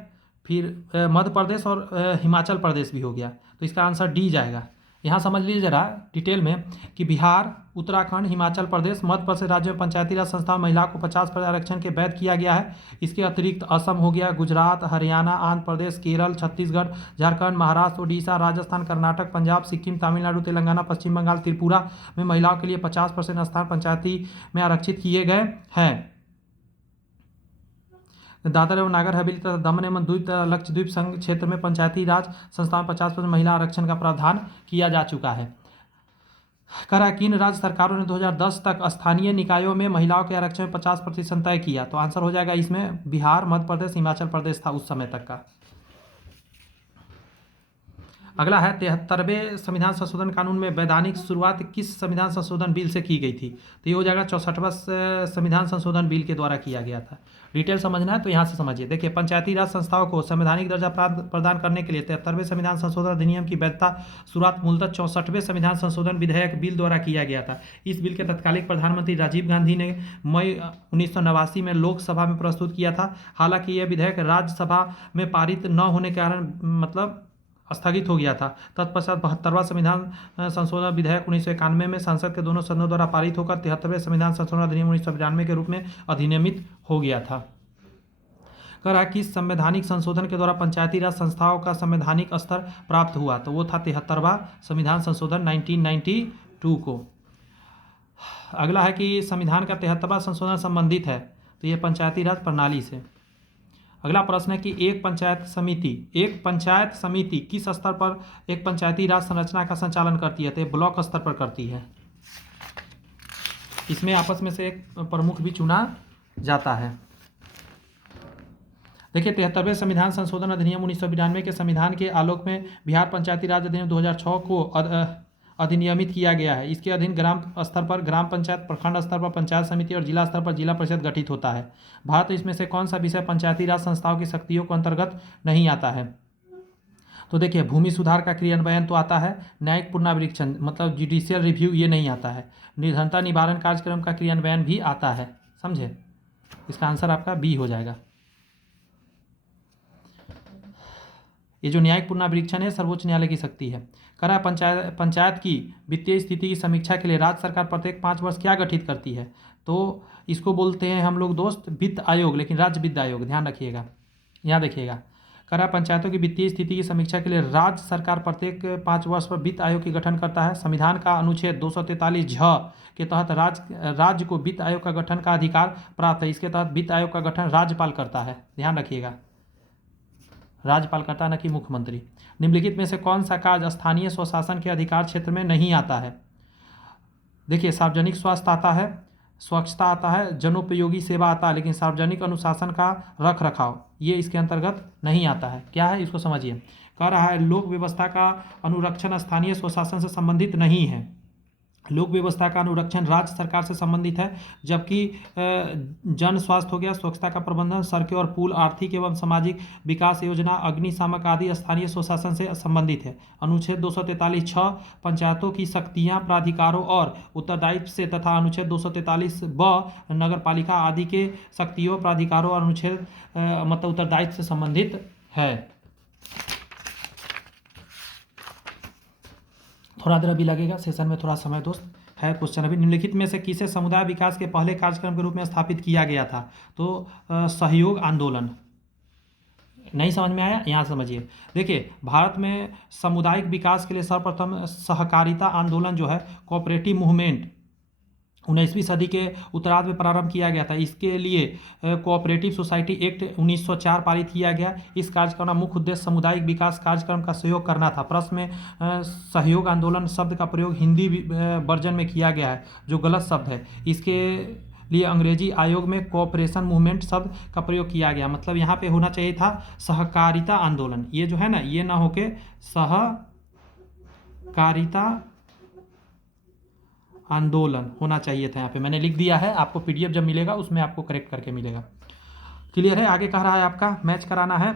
फिर मध्य प्रदेश और हिमाचल प्रदेश भी हो गया। तो इसका आंसर डी जाएगा। यहाँ समझ लीजिए जरा डिटेल में कि बिहार, उत्तराखंड, हिमाचल प्रदेश, मध्य प्रदेश राज्यों में पंचायती राज संस्थाओं में महिलाओं को 50% आरक्षण के वैध किया गया है। इसके अतिरिक्त असम हो गया, गुजरात, हरियाणा, आंध्र प्रदेश, केरल, छत्तीसगढ़, झारखंड, महाराष्ट्र, उड़ीसा, राजस्थान, कर्नाटक, पंजाब, सिक्किम, तमिलनाडु, तेलंगाना, पश्चिम बंगाल, त्रिपुरा में महिलाओं के लिए 50% स्थान पंचायती में आरक्षित किए गए हैं। दादर एवं नागर हवेली तथा दमन एवं द्वीप तथा लक्षद्वीप संघ क्षेत्र में पंचायती राज संस्थाओं में 50% महिला आरक्षण का प्रावधान किया जा चुका है। करा किन राज्य सरकारों ने 2010 तक स्थानीय निकायों में महिलाओं के आरक्षण में 50% तय किया, तो आंसर हो जाएगा इसमें बिहार, मध्य प्रदेश, हिमाचल प्रदेश था उस समय तक का। अगला है 73वें संविधान संशोधन कानून में वैधानिक शुरुआत किस संविधान संशोधन बिल से की गई थी, तो ये हो जाएगा 64वां संविधान संशोधन बिल के द्वारा किया गया था। डिटेल समझना है तो यहाँ से समझिए। देखिए पंचायती राज संस्थाओं को संवैधानिक दर्जा प्रदान करने के लिए 73वें संविधान संशोधन अधिनियम की वैधता शुरुआत मूलतः 64वें संविधान संशोधन विधेयक बिल द्वारा किया गया था। इस बिल के तत्कालीन प्रधानमंत्री राजीव गांधी ने मई 1989 में लोकसभा में प्रस्तुत किया था। हालांकि यह विधेयक राज्यसभा में पारित न होने के कारण मतलब स्थगित हो गया था। तत्पश्चात 72वां संविधान संशोधन विधेयक 1991 में संसद के दोनों सदनों द्वारा पारित होकर 73वें संविधान संशोधन अधिनियम 1992 के रूप में अधिनियमित हो गया था। कह रहा है कि संवैधानिक संशोधन के द्वारा पंचायती राज संस्थाओं का संवैधानिक स्तर प्राप्त हुआ, तो वो था 73वां संविधान संशोधन 1992 को। अगला है कि संविधान का 73वां संशोधन संबंधित है, तो ये पंचायती राज प्रणाली से। अगला प्रश्न है कि एक पंचायत समिति किस स्तर पर एक पंचायती राज संरचना का संचालन करती है, तो ब्लॉक स्तर पर करती है। इसमें आपस में से एक प्रमुख भी चुना जाता है। देखिए 73वें संविधान संशोधन अधिनियम 1992 के संविधान के आलोक में बिहार पंचायती राज अधिनियम 2006 को अधिनियमित किया गया है। इसके अधीन ग्राम स्तर पर ग्राम पंचायत, प्रखंड स्तर पर पंचायत समिति और जिला स्तर पर जिला परिषद गठित होता है। भारत इसमें से कौन सा विषय पंचायती राज संस्थाओं की शक्तियों के अंतर्गत नहीं आता है, तो देखिए भूमि सुधार का क्रियान्वयन तो आता है, न्यायिक पुनरीक्षण मतलब जुडिशियल रिव्यू ये नहीं आता है, निर्धनता निवारण कार्यक्रम का क्रियान्वयन भी आता है, समझे। इसका आंसर आपका बी हो जाएगा। ये जो न्यायिक पुनरीक्षण है सर्वोच्च न्यायालय की शक्ति है। करा पंचायत की वित्तीय स्थिति की समीक्षा के लिए राज्य सरकार प्रत्येक 5 वर्ष क्या गठित करती है, तो इसको बोलते हैं हम लोग दोस्त वित्त आयोग, लेकिन राज्य वित्त आयोग, ध्यान रखिएगा। यहाँ देखिएगा, करा पंचायतों की वित्तीय स्थिति की समीक्षा के लिए राज्य सरकार प्रत्येक 5 वर्ष पर वित्त आयोग की गठन करता है। संविधान का अनुच्छेद 243 झ के तहत राज्य को वित्त आयोग का गठन का अधिकार प्राप्त है। इसके तहत वित्त आयोग का गठन राज्यपाल करता है, ध्यान रखिएगा, राज्यपाल करता है, न कि मुख्यमंत्री। निम्नलिखित में से कौन सा कार्य स्थानीय स्वशासन के अधिकार क्षेत्र में नहीं आता है, देखिए सार्वजनिक स्वास्थ्य आता है, स्वच्छता आता है, जनोपयोगी सेवा आता है, लेकिन सार्वजनिक अनुशासन का रख रखाव ये इसके अंतर्गत नहीं आता है। क्या है इसको समझिए। कह रहा है लोक व्यवस्था का अनुरक्षण स्थानीय स्वशासन से संबंधित नहीं है। लोक व्यवस्था का अनुरक्षण राज्य सरकार से संबंधित है, जबकि जन स्वास्थ्य हो गया, स्वच्छता का प्रबंधन, सड़कें और पुल, आर्थिक एवं सामाजिक विकास योजना, अग्निशामक आदि स्थानीय स्वशासन से संबंधित है। अनुच्छेद 243(6) पंचायतों की शक्तियां प्राधिकारों और उत्तरदायित्व से तथा अनुच्छेद 243(ब) नगर पालिका आदि के शक्तियों प्राधिकारों और अनुच्छेद मतलब उत्तरदायित्व से संबंधित है। थोड़ा देर अभी लगेगा, सेशन में थोड़ा समय दोस्त है। क्वेश्चन अभी निम्नलिखित में से किसे समुदाय विकास के पहले कार्यक्रम के रूप में स्थापित किया गया था? तो सहयोग आंदोलन। नहीं समझ में आया? यहाँ समझिए। देखिए भारत में सामुदायिक विकास के लिए सर्वप्रथम सहकारिता आंदोलन जो है, कोऑपरेटिव मूवमेंट 19वीं सदी के उत्तरार्ध में प्रारंभ किया गया था। इसके लिए कोऑपरेटिव सोसाइटी एक्ट 1904 पारित किया गया। इस कार्यक्रम का मुख्य उद्देश्य सामुदायिक विकास कार्यक्रम का सहयोग करना था। प्रश्न में सहयोग आंदोलन शब्द का प्रयोग हिंदी वर्जन में किया गया है, जो गलत शब्द है। इसके लिए अंग्रेजी आयोग में कोऑपरेशन मूवमेंट शब्द का प्रयोग किया गया। मतलब यहाँ पे होना चाहिए था सहकारिता आंदोलन। ये जो है ना, ये ना होके सहकारिता आंदोलन होना चाहिए था। यहाँ पे मैंने लिख दिया है, आपको पीडीएफ जब मिलेगा उसमें आपको करेक्ट करके मिलेगा। क्लियर है? आगे कह रहा है आपका मैच कराना है,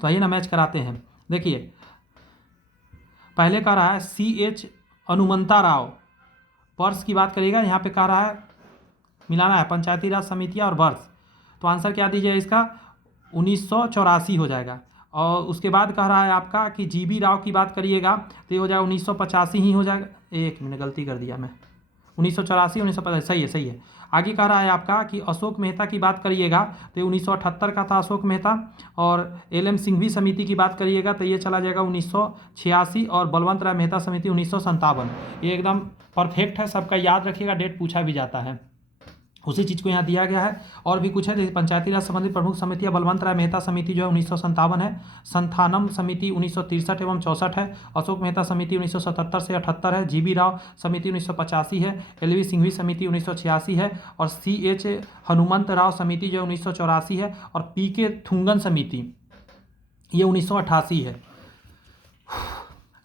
तो आइए ना मैच कराते हैं। देखिए पहले कह रहा है CH हनुमंता राव, वर्ष की बात करिएगा। यहाँ पे कह रहा है मिलाना है पंचायती राज समितियाँ और वर्ष, तो आंसर क्या दीजिए इसका? 1984 हो जाएगा। और उसके बाद कह रहा है आपका कि GB राव की बात करिएगा तो ये हो जाएगा 1985 ही हो जाएगा। एक मिनट गलती कर दिया मैं, 1984 1985 सही है, सही है। आगे कह रहा है आपका कि अशोक मेहता की बात करिएगा तो ये 1978 का था अशोक मेहता। और LM सिंघवी समिति की बात करिएगा तो ये चला जाएगा 1986। और बलवंत राय मेहता समिति 1957। ये एकदम परफेक्ट है, सबका याद रखिएगा, डेट पूछा भी जाता है। उसी चीज़ को यहाँ दिया गया है। और भी कुछ है, जैसे पंचायती राज संबंधी प्रमुख समितियाँ बलवंत राय मेहता समिति जो है 1957 है, संथानम समिति 1963 एवं 64 है, अशोक मेहता समिति 1977 से 78 है, GB राव समिति 1985 है, LV सिंघवी समिति 1986 है, और CH हनुमंत राव समिति जो 1984 है, और PK थुंगन समिति ये 1988 है।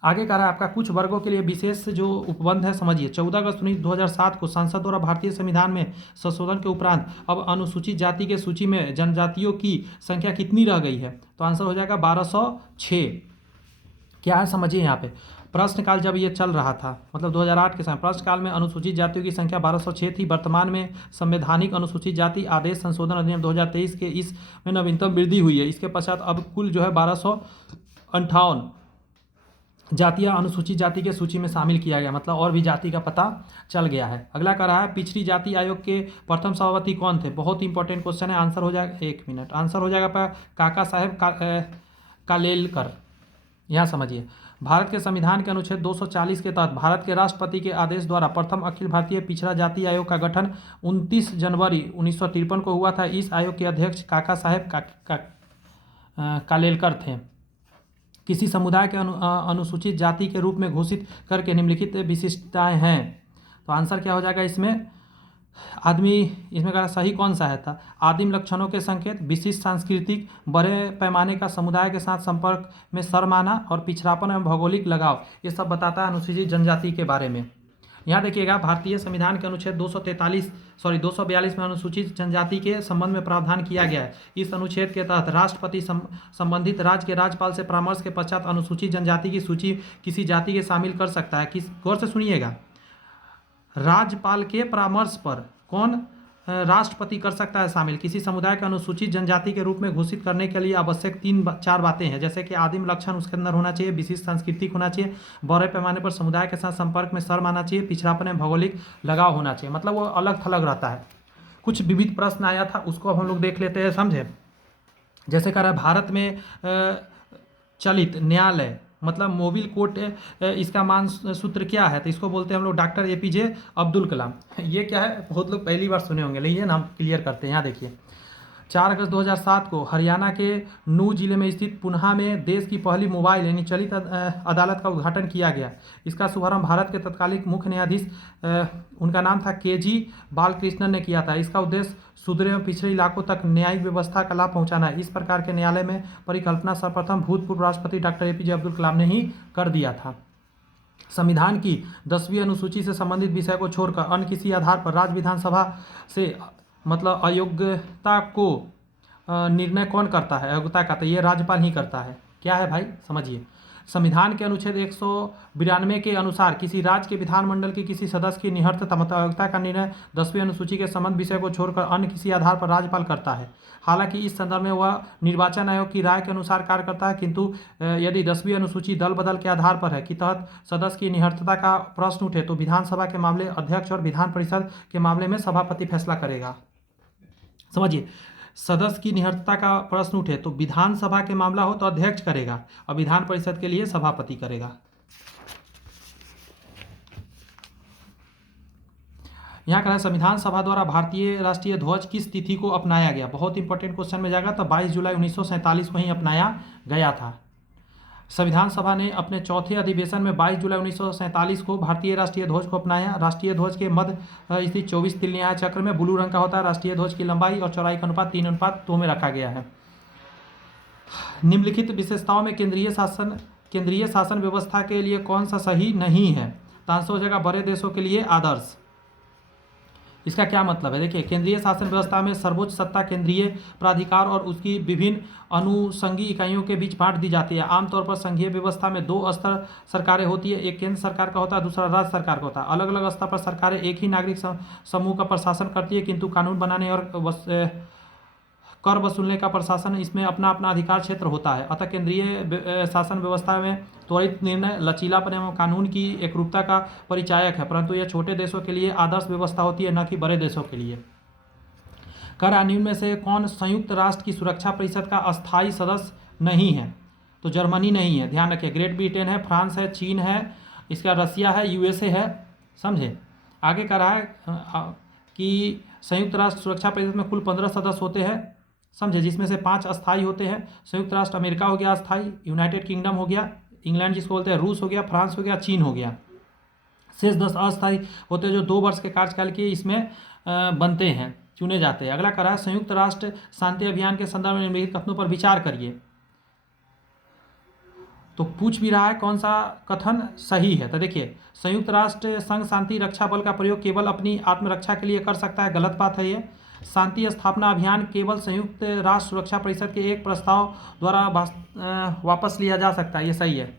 आगे कह रहा है आपका कुछ वर्गों के लिए विशेष जो उपबंध है समझिए। 14 अगस्त 2007 को संसद द्वारा भारतीय संविधान में संशोधन के उपरांत अब अनुसूचित जाति के सूची में जनजातियों की संख्या कितनी रह गई है? तो आंसर हो जाएगा 1206। क्या है समझिए। यहाँ पे प्रश्नकाल जब ये चल रहा था, मतलब 2008 के समय, प्रश्नकाल में अनुसूचित जातियों की संख्या 1206 थी। वर्तमान में संवैधानिक अनुसूचित जाति आदेश संशोधन अधिनियम 2023 के इसमें नवीनतम वृद्धि हुई है। इसके पश्चात अब कुल जो है 1258 जातियां अनुसूचित जाति के सूची में शामिल किया गया, मतलब और भी जाति का पता चल गया है। अगला कह रहा है पिछड़ी जाति आयोग के प्रथम सभापति कौन थे? बहुत इंपॉर्टेंट क्वेश्चन है। आंसर हो जाएगा, एक मिनट, आंसर हो जाएगा काका साहेब कालेलकर। यहाँ समझिए, भारत के संविधान के अनुच्छेद 240 के तहत भारत के राष्ट्रपति के आदेश द्वारा प्रथम अखिल भारतीय पिछड़ा जाति आयोग का गठन 29 जनवरी 1953 को हुआ था। इस आयोग के अध्यक्ष काका साहेब कालेलकर थे। किसी समुदाय के अनुसूचित जाति के रूप में घोषित करके निम्नलिखित विशिष्टताएं हैं। तो आंसर क्या हो जाएगा इसमें? इसमें का सही कौन सा है था? आदिम लक्षणों के संकेत, विशिष्ट सांस्कृतिक, बड़े पैमाने का समुदाय के साथ संपर्क में शर्माना और पिछड़ापन एवं भौगोलिक लगाव, ये सब बताता है अनुसूचित जनजाति के बारे में। यहाँ देखिएगा भारतीय संविधान के अनुच्छेद 242 में अनुसूचित जनजाति के संबंध में प्रावधान किया गया है। इस अनुच्छेद के तहत राष्ट्रपति संबंधित राज्य के राज्यपाल से परामर्श के पश्चात अनुसूचित जनजाति की सूची किसी जाति के शामिल कर सकता है। गौर से सुनिएगा, राज्यपाल के परामर्श पर कौन राष्ट्रपति कर सकता है शामिल किसी समुदाय का अनुसूचित जनजाति के रूप में घोषित करने के लिए आवश्यक 3-4 बातें हैं, जैसे कि आदिम लक्षण उसके अंदर होना चाहिए, विशिष्ट सांस्कृतिक होना चाहिए, बड़े पैमाने पर समुदाय के साथ संपर्क में शर्म आना चाहिए, पिछड़ापन में भौगोलिक लगाव होना चाहिए। मतलब वो अलग थलग रहता है। कुछ विविध प्रश्न आया था, उसको अब हम लोग देख लेते हैं, समझे। जैसे कह रहा है भारत में चलित न्यायालय मतलब मोबिल कोर्ट, इसका मान सूत्र क्या है? तो इसको बोलते हैं हम लोग डॉक्टर APJ अब्दुल कलाम। ये क्या है? बहुत लोग पहली बार सुने होंगे, लेकिन हम क्लियर करते हैं। यहाँ देखिए, 4 अगस्त 2007 को हरियाणा के नूह जिले में स्थित पुन्हा में देश की पहली मोबाइल यानी चलित अदालत का उद्घाटन किया गया। इसका शुभारंभ भारत के तत्कालीन मुख्य न्यायाधीश उनका नाम था के.जी. बालकृष्णन ने किया था। इसका उद्देश्य सुदूर एवं पिछड़े इलाकों तक न्यायिक व्यवस्था का लाभ पहुंचाना है। इस प्रकार के न्यायालय में परिकल्पना सर्वप्रथम भूतपूर्व राष्ट्रपति डॉक्टर ए.पी.जे. अब्दुल कलाम ने ही कर दिया था। संविधान की 10वीं अनुसूची से संबंधित विषय को छोड़कर अन्य किसी आधार पर राज्य विधानसभा से मतलब अयोग्यता को निर्णय कौन करता है? अयोग्यता का तो ये राज्यपाल ही करता है। क्या है भाई, समझिए। संविधान के अनुच्छेद 192 के अनुसार किसी राज्य के विधानमंडल के किसी सदस्य की निहत्थता मतलब अयोग्यता का निर्णय 10वीं अनुसूची के संबंध विषय को छोड़कर अन्य किसी आधार पर राज्यपाल करता है। हालांकि इस संदर्भ में वह निर्वाचन आयोग की राय के अनुसार कार्य करता है, किंतु यदि 10वीं अनुसूची दल बदल के आधार पर है कि तहत सदस्य की निहत्थता का प्रश्न उठे तो विधानसभा के मामले अध्यक्ष और विधान परिषद के मामले में सभापति फैसला करेगा। समझिए, सदस्य की निहत्थता का प्रश्न उठे तो विधानसभा के मामला हो तो अध्यक्ष करेगा और विधान परिषद के लिए सभापति करेगा। यहाँ कहा संविधान सभा द्वारा भारतीय राष्ट्रीय ध्वज किस तिथि को अपनाया गया? बहुत इंपॉर्टेंट क्वेश्चन में जाएगा। तो 22 जुलाई 1947 को ही अपनाया गया था। संविधान सभा ने अपने चौथे अधिवेशन में 22 जुलाई 1947 को भारतीय राष्ट्रीय ध्वज को अपनाया। राष्ट्रीय ध्वज के मध्य स्थित 24 तिल्लियाय चक्र में ब्लू रंग का होता है। राष्ट्रीय ध्वज की लंबाई और चौड़ाई का अनुपात 3:2 में रखा गया है। निम्नलिखित विशेषताओं में केंद्रीय शासन व्यवस्था के लिए कौन सा सही नहीं है? तो आंसर हो जाएगा बड़े देशों के लिए आदर्श। इसका क्या मतलब है? देखिए, केंद्रीय शासन व्यवस्था में सर्वोच्च सत्ता केंद्रीय प्राधिकार और उसकी विभिन्न अनुषंगी इकाइयों के बीच बांट दी जाती है। आमतौर पर संघीय व्यवस्था में 2 स्तर सरकारें होती है, एक केंद्र सरकार का होता है, दूसरा राज्य सरकार का होता है। अलग अलग स्तर पर सरकारें एक ही नागरिक समूह का प्रशासन करती है, किंतु कानून बनाने और कर वसूलने का प्रशासन इसमें अपना अपना अधिकार क्षेत्र होता है। अतः केंद्रीय शासन व्यवस्था में त्वरित निर्णय, लचीलापन एवं कानून की एकरूपता का परिचायक है, परंतु यह छोटे देशों के लिए आदर्श व्यवस्था होती है, न कि बड़े देशों के लिए। निम्न में से कौन संयुक्त राष्ट्र की सुरक्षा परिषद का अस्थायी सदस्य नहीं है? तो जर्मनी नहीं है, ध्यान रखिए। ग्रेट ब्रिटेन है, फ्रांस है, चीन है, इसका रसिया है, यूएसए है। समझे? आगे कह रहा है कि संयुक्त राष्ट्र सुरक्षा परिषद में कुल 15 सदस्य होते हैं। समझे? जिसमें से 5 अस्थायी होते हैं। संयुक्त राष्ट्र अमेरिका हो गया अस्थायी, यूनाइटेड किंगडम हो गया, इंग्लैंड जिसको बोलते हैं, रूस हो गया, फ्रांस हो गया, चीन हो गया। शेष 10 अस्थायी होते हैं जो 2 वर्ष के कार्यकाल के इसमें बनते हैं, चुने जाते हैं। अगला कह रहा है संयुक्त राष्ट्र शांति अभियान के संदर्भ में निम्नलिखित कथनों पर विचार करिए। तो पूछ भी रहा है कौन सा कथन सही है। तो देखिए, संयुक्त राष्ट्र संघ शांति रक्षा बल का प्रयोग केवल अपनी आत्मरक्षा के लिए कर सकता है, गलत बात है ये। शांति स्थापना अभियान केवल संयुक्त राष्ट्र सुरक्षा परिषद के एक प्रस्ताव द्वारा वापस लिया जा सकता है, ये सही है।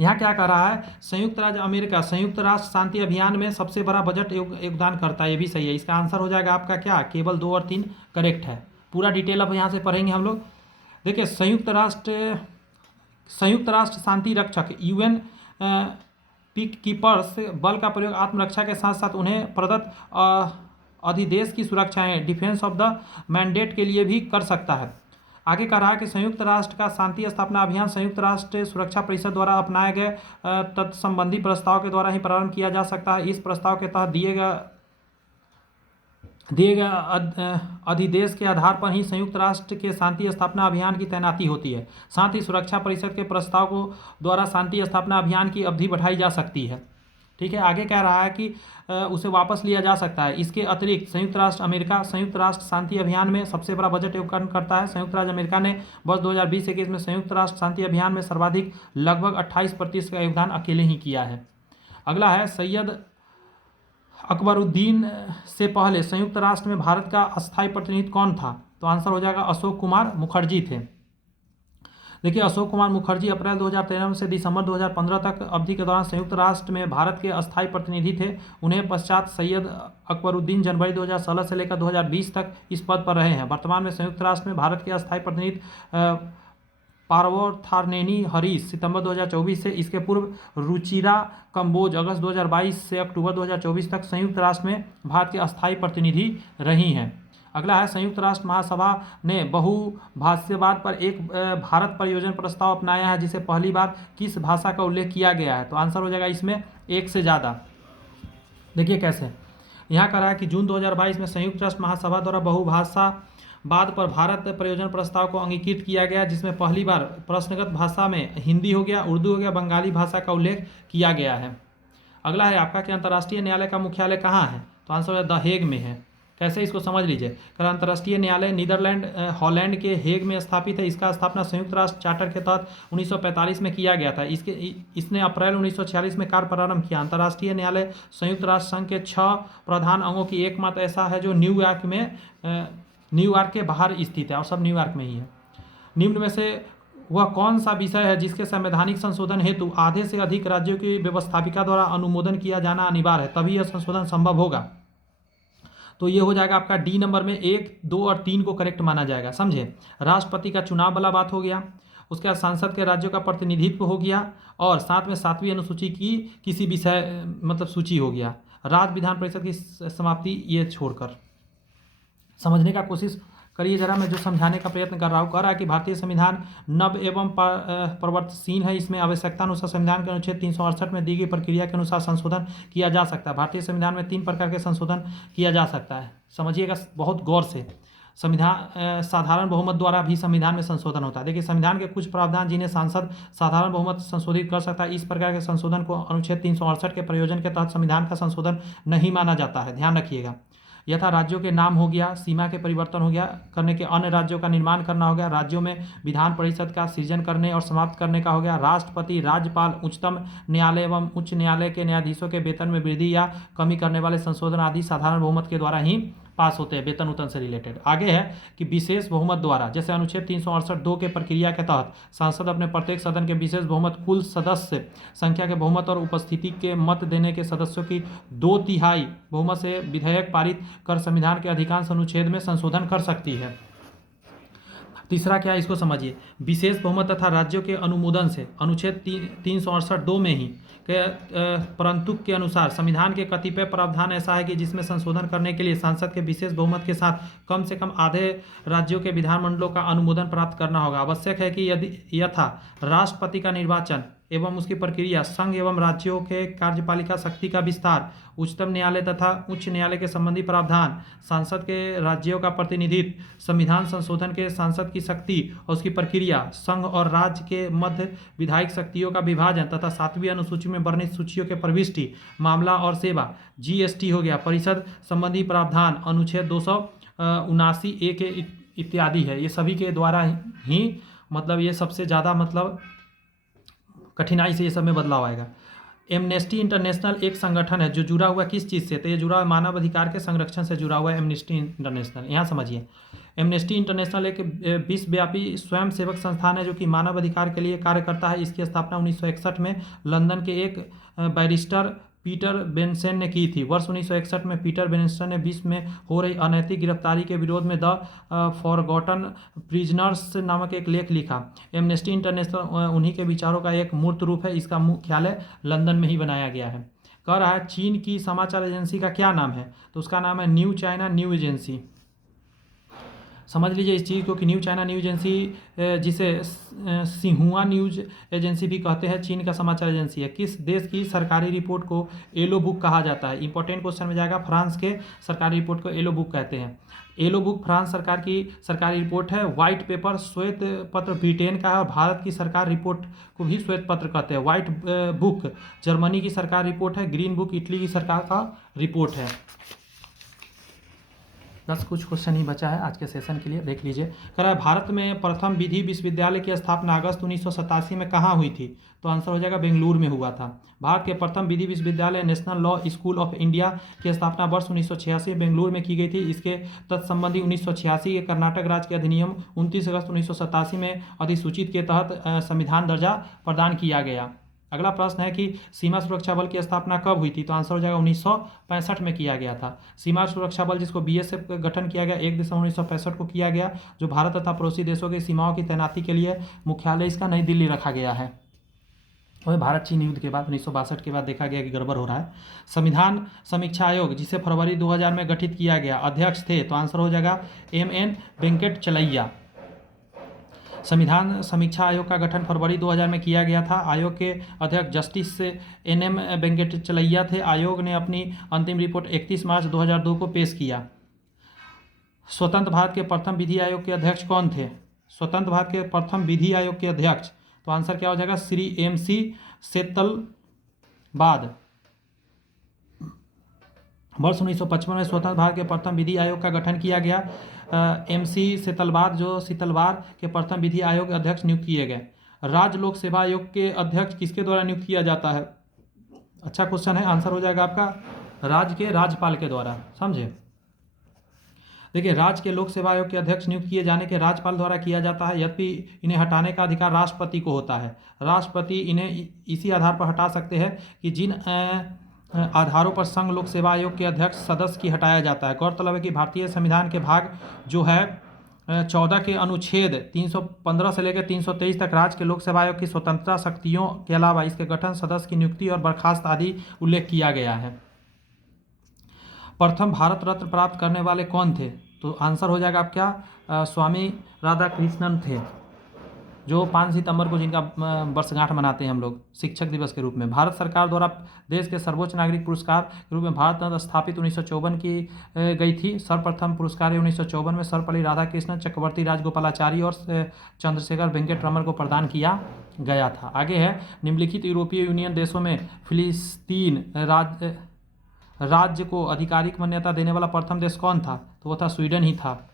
यहाँ क्या कह रहा है? संयुक्त राज्य अमेरिका संयुक्त राष्ट्र शांति अभियान में सबसे बड़ा बजट योगदान करता है, ये भी सही है। इसका आंसर हो जाएगा आपका क्या? केवल 2 और 3 करेक्ट है। पूरा डिटेल अब यहाँ से पढ़ेंगे हम लोग। देखिए, संयुक्त राष्ट्र शांति रक्षक UN पीक कीपर्स बल का प्रयोग आत्मरक्षा के साथ साथ उन्हें प्रदत्त अधिदेश की सुरक्षाएं डिफेंस ऑफ द मैंडेट के लिए भी कर सकता है। आगे कह रहा है कि संयुक्त राष्ट्र का शांति स्थापना अभियान संयुक्त राष्ट्र सुरक्षा परिषद द्वारा अपनाए गए तत्संबंधी प्रस्ताव के द्वारा ही प्रारंभ किया जा सकता है। इस प्रस्ताव के तहत दिए गए अधिदेश के आधार पर ही संयुक्त राष्ट्र के शांति स्थापना अभियान की तैनाती होती है। साथ ही सुरक्षा परिषद के प्रस्ताव को द्वारा शांति स्थापना अभियान की अवधि बढ़ाई जा सकती है। ठीक है, आगे कह रहा है कि उसे वापस लिया जा सकता है। इसके अतिरिक्त संयुक्त राष्ट्र अमेरिका संयुक्त राष्ट्र शांति अभियान में सबसे बड़ा बजट योगदान करता है। संयुक्त राज्य अमेरिका ने वर्ष 2020-21 में संयुक्त राष्ट्र शांति अभियान में सर्वाधिक लगभग 28% का योगदान अकेले ही किया है। अगला है सैयद अकबरुद्दीन से पहले संयुक्त राष्ट्र में भारत का अस्थायी प्रतिनिधि कौन था? तो आंसर हो जाएगा अशोक कुमार मुखर्जी थे। देखिए, अशोक कुमार मुखर्जी अप्रैल 2013 से दिसंबर 2015 तक अवधि के दौरान संयुक्त राष्ट्र में भारत के अस्थायी प्रतिनिधि थे। उन्हें पश्चात सैयद अकबरुद्दीन जनवरी 2016 से लेकर 2020 तक इस पद पर रहे हैं। वर्तमान में संयुक्त राष्ट्र में भारत के अस्थायी प्रतिनिधि पार्थानेनी हरीश सितंबर 2024 से, इसके पूर्व रुचिरा कंबोज अगस्त 2022 से अक्टूबर 2024 तक संयुक्त राष्ट्र में भारत के अस्थायी प्रतिनिधि रही हैं। अगला है संयुक्त राष्ट्र महासभा ने बहुभाषावाद पर एक भारत परियोजना प्रस्ताव अपनाया है, जिसे पहली बार किस भाषा का उल्लेख किया गया है? तो आंसर हो जाएगा इसमें एक से ज़्यादा। देखिए कैसे, यहाँ कह रहा है कि जून 2022 में संयुक्त राष्ट्र महासभा द्वारा बहुभाषावाद पर भारत प्रयोजन प्रस्ताव को अंगीकृत किया गया, जिसमें पहली बार प्रश्नगत भाषा में हिंदी हो गया, उर्दू हो गया, बंगाली भाषा का उल्लेख किया गया है। अगला है आपका कि अंतर्राष्ट्रीय न्यायालय का मुख्यालय कहाँ है? तो आंसर द हेग में है। कैसे, इसको समझ लीजिए। कर अंतर्राष्ट्रीय न्यायालय नीदरलैंड हॉलैंड के हेग में स्थापित है। इसका स्थापना संयुक्त राष्ट्र चार्टर के तहत 1945 में किया गया था। इसने अप्रैल 1946 में कार्य प्रारंभ किया। अंतर्राष्ट्रीय न्यायालय संयुक्त राष्ट्र संघ के 6 प्रधान अंगों की एकमात्र ऐसा है जो न्यूयॉर्क के बाहर स्थित है, और सब न्यूयॉर्क में ही है। निम्न में से वह कौन सा विषय है जिसके संवैधानिक संशोधन हेतु आधे से अधिक राज्यों की व्यवस्थापिका द्वारा अनुमोदन किया जाना अनिवार्य है, तभी यह संशोधन संभव होगा? तो ये हो जाएगा आपका डी नंबर में 1, 2 और 3 को करेक्ट माना जाएगा। समझे, राष्ट्रपति का चुनाव वाला बात हो गया, उसके बाद सांसद के राज्यों का प्रतिनिधित्व हो गया, और साथ में 7वीं अनुसूची की किसी विषय मतलब सूची हो गया। राज्य विधान परिषद की समाप्ति ये छोड़कर समझने का कोशिश करिए जरा। मैं जो समझाने का प्रयत्न कर रहा हूँ, कह रहा है कि भारतीय संविधान नव एवं परिवर्तनशील है। इसमें आवश्यकता अनुसार संविधान के अनुच्छेद 368 में दी गई प्रक्रिया के अनुसार संशोधन किया जा सकता है। भारतीय संविधान में 3 प्रकार के संशोधन किया जा सकता है, समझिएगा बहुत गौर से। संविधान साधारण बहुमत द्वारा भी संविधान में संशोधन होता है। देखिए, संविधान के कुछ प्रावधान जिन्हें सांसद साधारण बहुमत संशोधित कर सकता है, इस प्रकार के संशोधन को अनुच्छेद 368 के प्रयोजन के तहत संविधान का संशोधन नहीं माना जाता है, ध्यान रखिएगा। यथा राज्यों के नाम हो गया, सीमा के परिवर्तन हो गया, करने के अन्य राज्यों का निर्माण करना हो गया, राज्यों में विधान परिषद का सृजन करने और समाप्त करने का हो गया, राष्ट्रपति, राज्यपाल, उच्चतम न्यायालय एवं उच्च न्यायालय के न्यायाधीशों के वेतन में वृद्धि या कमी करने वाले संशोधन आदि साधारण बहुमत के द्वारा ही पास होते हैं, वेतन उतन से रिलेटेड। आगे है कि विशेष बहुमत द्वारा, जैसे अनुच्छेद 368(2) के प्रक्रिया के तहत सांसद अपने प्रत्येक सदन के विशेष बहुमत, कुल सदस्य संख्या के बहुमत और उपस्थिति के मत देने के सदस्यों की 2/3 बहुमत से विधेयक पारित कर संविधान के अधिकांश अनुच्छेद में संशोधन कर सकती है। तीसरा क्या है, इसको समझिए। विशेष बहुमत तथा राज्यों के अनुमोदन से अनुच्छेद 368(2) में ही के परंतु के अनुसार संविधान के कतिपय प्रावधान ऐसा है कि जिसमें संशोधन करने के लिए सांसद के विशेष बहुमत के साथ कम से कम आधे राज्यों के विधानमंडलों का अनुमोदन प्राप्त करना होगा। आवश्यक है कि यदि यथा राष्ट्रपति का निर्वाचन एवं उसकी प्रक्रिया, संघ एवं राज्यों के कार्यपालिका शक्ति का विस्तार, उच्चतम न्यायालय तथा उच्च न्यायालय के संबंधी प्रावधान, सांसद के राज्यों का प्रतिनिधित्व, संविधान संशोधन के सांसद की शक्ति और उसकी प्रक्रिया, संघ और राज्य के मध्य विधायिक शक्तियों का विभाजन तथा 7वीं अनुसूची में वर्णित सूचियों के प्रविष्टि, मामला और सेवा, जीएसटी हो गया, परिषद संबंधी प्रावधान, अनुच्छेद 279(a) के इत्यादि है। ये सभी के द्वारा ही मतलब ये सबसे ज़्यादा मतलब कठिनाई से ये सब में बदलाव आएगा। एमनेस्टी इंटरनेशनल एक संगठन है जो जुड़ा हुआ किस चीज़ से, तो ये जुड़ा हुआ मानव अधिकार के संरक्षण से जुड़ा हुआ है एमनेस्टी इंटरनेशनल। यहाँ समझिए, एमनेस्टी इंटरनेशनल एक विश्वव्यापी स्वयंसेवक संस्थान है जो कि मानव अधिकार के लिए कार्य करता है। इसकी स्थापना 1961 में लंदन के एक बैरिस्टर पीटर बेंसन ने की थी। वर्ष 1961 में पीटर बेंसन ने विश्व में हो रही अनैतिक गिरफ्तारी के विरोध में द फॉरगॉटन प्रिजनर्स नामक एक लेख लिखा। एमनेस्टी इंटरनेशनल उन्हीं के विचारों का एक मूर्त रूप है। इसका मुख्यालय लंदन में ही बनाया गया है। कह रहा है चीन की समाचार एजेंसी का क्या नाम है, तो उसका नाम है न्यू चाइना न्यू एजेंसी। समझ लीजिए इस चीज़ को कि न्यू चाइना न्यूज एजेंसी, जिसे सिन्हुआ न्यूज एजेंसी भी कहते हैं, चीन का समाचार एजेंसी है। किस देश की सरकारी रिपोर्ट को येलो बुक कहा जाता है? इंपॉर्टेंट क्वेश्चन में जाएगा। फ्रांस के सरकारी रिपोर्ट को येलो बुक कहते हैं। येलो बुक फ्रांस सरकार की सरकारी रिपोर्ट है। व्हाइट पेपर श्वेत पत्र ब्रिटेन का है और भारत की सरकार रिपोर्ट को भी श्वेत पत्र कहते हैं। व्हाइट बुक जर्मनी की सरकार रिपोर्ट है। ग्रीन बुक इटली की सरकार का रिपोर्ट है। बस कुछ क्वेश्चन ही बचा है आज के सेशन के लिए, देख लीजिए। कह रहा है भारत में प्रथम विधि विश्वविद्यालय की स्थापना अगस्त 1987 में कहाँ हुई थी? तो आंसर हो जाएगा बेंगलुरु में हुआ था। भारत के प्रथम विधि विश्वविद्यालय national law school of India की स्थापना वर्ष 1986 बेंगलुरु में की गई थी। इसके तत्संबंधी 1986 के कर्नाटक राज्य के अधिनियम 29 अगस्त 1987 में अधिसूचित के तहत संविधान दर्जा प्रदान किया गया। अगला प्रश्न है कि सीमा सुरक्षा बल की स्थापना कब हुई थी? तो आंसर हो जाएगा 1965 में किया गया था। सीमा सुरक्षा बल जिसको बीएसएफ का गठन किया गया 1 दिसंबर 1965 को किया गया, जो भारत तथा पड़ोसी देशों की सीमाओं की तैनाती के लिए मुख्यालय इसका नई दिल्ली रखा गया है। वही भारत चीन युद्ध के बाद 1962 के बाद देखा गया कि गड़बड़ हो रहा है। संविधान समीक्षा आयोग जिसे फरवरी 2000 में गठित किया गया, अध्यक्ष थे, तो आंसर हो जाएगा MN वेंकट चलैया। संविधान समीक्षा आयोग का गठन फरवरी 2000 में किया गया था। आयोग के अध्यक्ष जस्टिस NM वेंकटचलैया थे। आयोग ने अपनी अंतिम रिपोर्ट 31 मार्च 2002 को पेश किया। स्वतंत्र भारत के प्रथम विधि आयोग के अध्यक्ष कौन थे? स्वतंत्र भारत के प्रथम विधि आयोग के अध्यक्ष, तो आंसर क्या हो जाएगा? श्री MC सेतलवाद। वर्ष 1955 में स्वतंत्र भारत के प्रथम विधि आयोग का गठन किया गया। MC सेतलवाद जो सीतलवार के प्रथम विधि आयोग के अध्यक्ष नियुक्त किए गए। राज्य लोक सेवा आयोग के अध्यक्ष किसके द्वारा नियुक्त किया जाता है? अच्छा क्वेश्चन है, आंसर हो जाएगा आपका राज्य के राज्यपाल के द्वारा। समझे? देखिए, राज्य के लोक सेवा आयोग के अध्यक्ष नियुक्त किए जाने के राज्यपाल द्वारा किया जाता है, यद्यपि इन्हें हटाने का अधिकार राष्ट्रपति को होता है। राष्ट्रपति इन्हें इसी आधार पर हटा सकते हैं कि जिन आधारों पर संघ लोक सेवा आयोग के अध्यक्ष सदस्य की हटाया जाता है। गौरतलब है कि भारतीय संविधान के भाग जो है 14 के अनुच्छेद 315 से लेकर 323 तक राज्य के लोक सेवा आयोग की स्वतंत्रता शक्तियों के अलावा इसके गठन, सदस्य की नियुक्ति और बर्खास्त आदि उल्लेख किया गया है। प्रथम भारत रत्न प्राप्त करने वाले कौन थे? तो आंसर हो जाएगा आप क्या? स्वामी राधाकृष्णन थे, जो 5 सितंबर को जिनका वर्षगांठ मनाते हैं हम लोग शिक्षक दिवस के रूप में। भारत सरकार द्वारा देश के सर्वोच्च नागरिक पुरस्कार के रूप में भारत रत्न स्थापित 1954 की गई थी। सर्वप्रथम पुरस्कार 1954 में सर्वपल्ली राधाकृष्णन, चक्रवर्ती राजगोपालाचारी और चंद्रशेखर वेंकट रमन को प्रदान किया गया था। आगे है, निम्नलिखित यूरोपीय यूनियन देशों में फिलिस्तीन राज्य को आधिकारिक मान्यता देने वाला प्रथम देश कौन था? तो वो था स्वीडन ही था।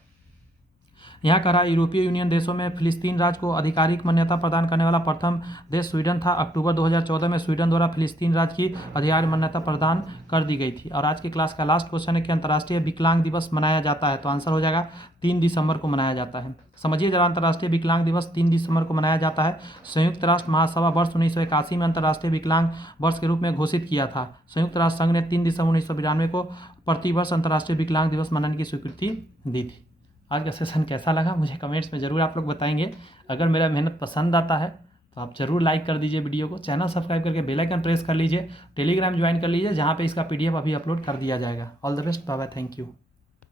यहाँ कह रहा है यूरोपीय यूनियन देशों में फिलिस्तीन राज्य को आधिकारिक मान्यता प्रदान करने वाला प्रथम देश स्वीडन था। अक्टूबर 2014 में स्वीडन द्वारा फिलिस्तीन राज्य की आधिकारिक मान्यता प्रदान कर दी गई थी। और आज की क्लास का लास्ट क्वेश्चन है कि अंतर्राष्ट्रीय विकलांग दिवस मनाया जाता है? तो आंसर हो जाएगा 3 दिसंबर को मनाया जाता है। समझिए जरा, अंतर्राष्ट्रीय विकलांग दिवस 3 दिसंबर को मनाया जाता है। संयुक्त राष्ट्र महासभा वर्ष 1981 में अंतर्राष्ट्रीय विकलांग वर्ष के रूप में घोषित किया था। संयुक्त राष्ट्र संघ ने 3 दिसंबर 1992 को प्रतिवर्ष अंतर्राष्ट्रीय विकलांग दिवस मनाने की स्वीकृति दी थी। आज का सेशन कैसा लगा मुझे कमेंट्स में ज़रूर आप लोग बताएंगे। अगर मेरा मेहनत पसंद आता है तो आप ज़रूर लाइक कर दीजिए वीडियो को, चैनल सब्सक्राइब करके बेल आइकन प्रेस कर लीजिए, टेलीग्राम ज्वाइन कर लीजिए जहाँ पे इसका PDF अभी अपलोड कर दिया जाएगा। All the best, bye bye, thank you.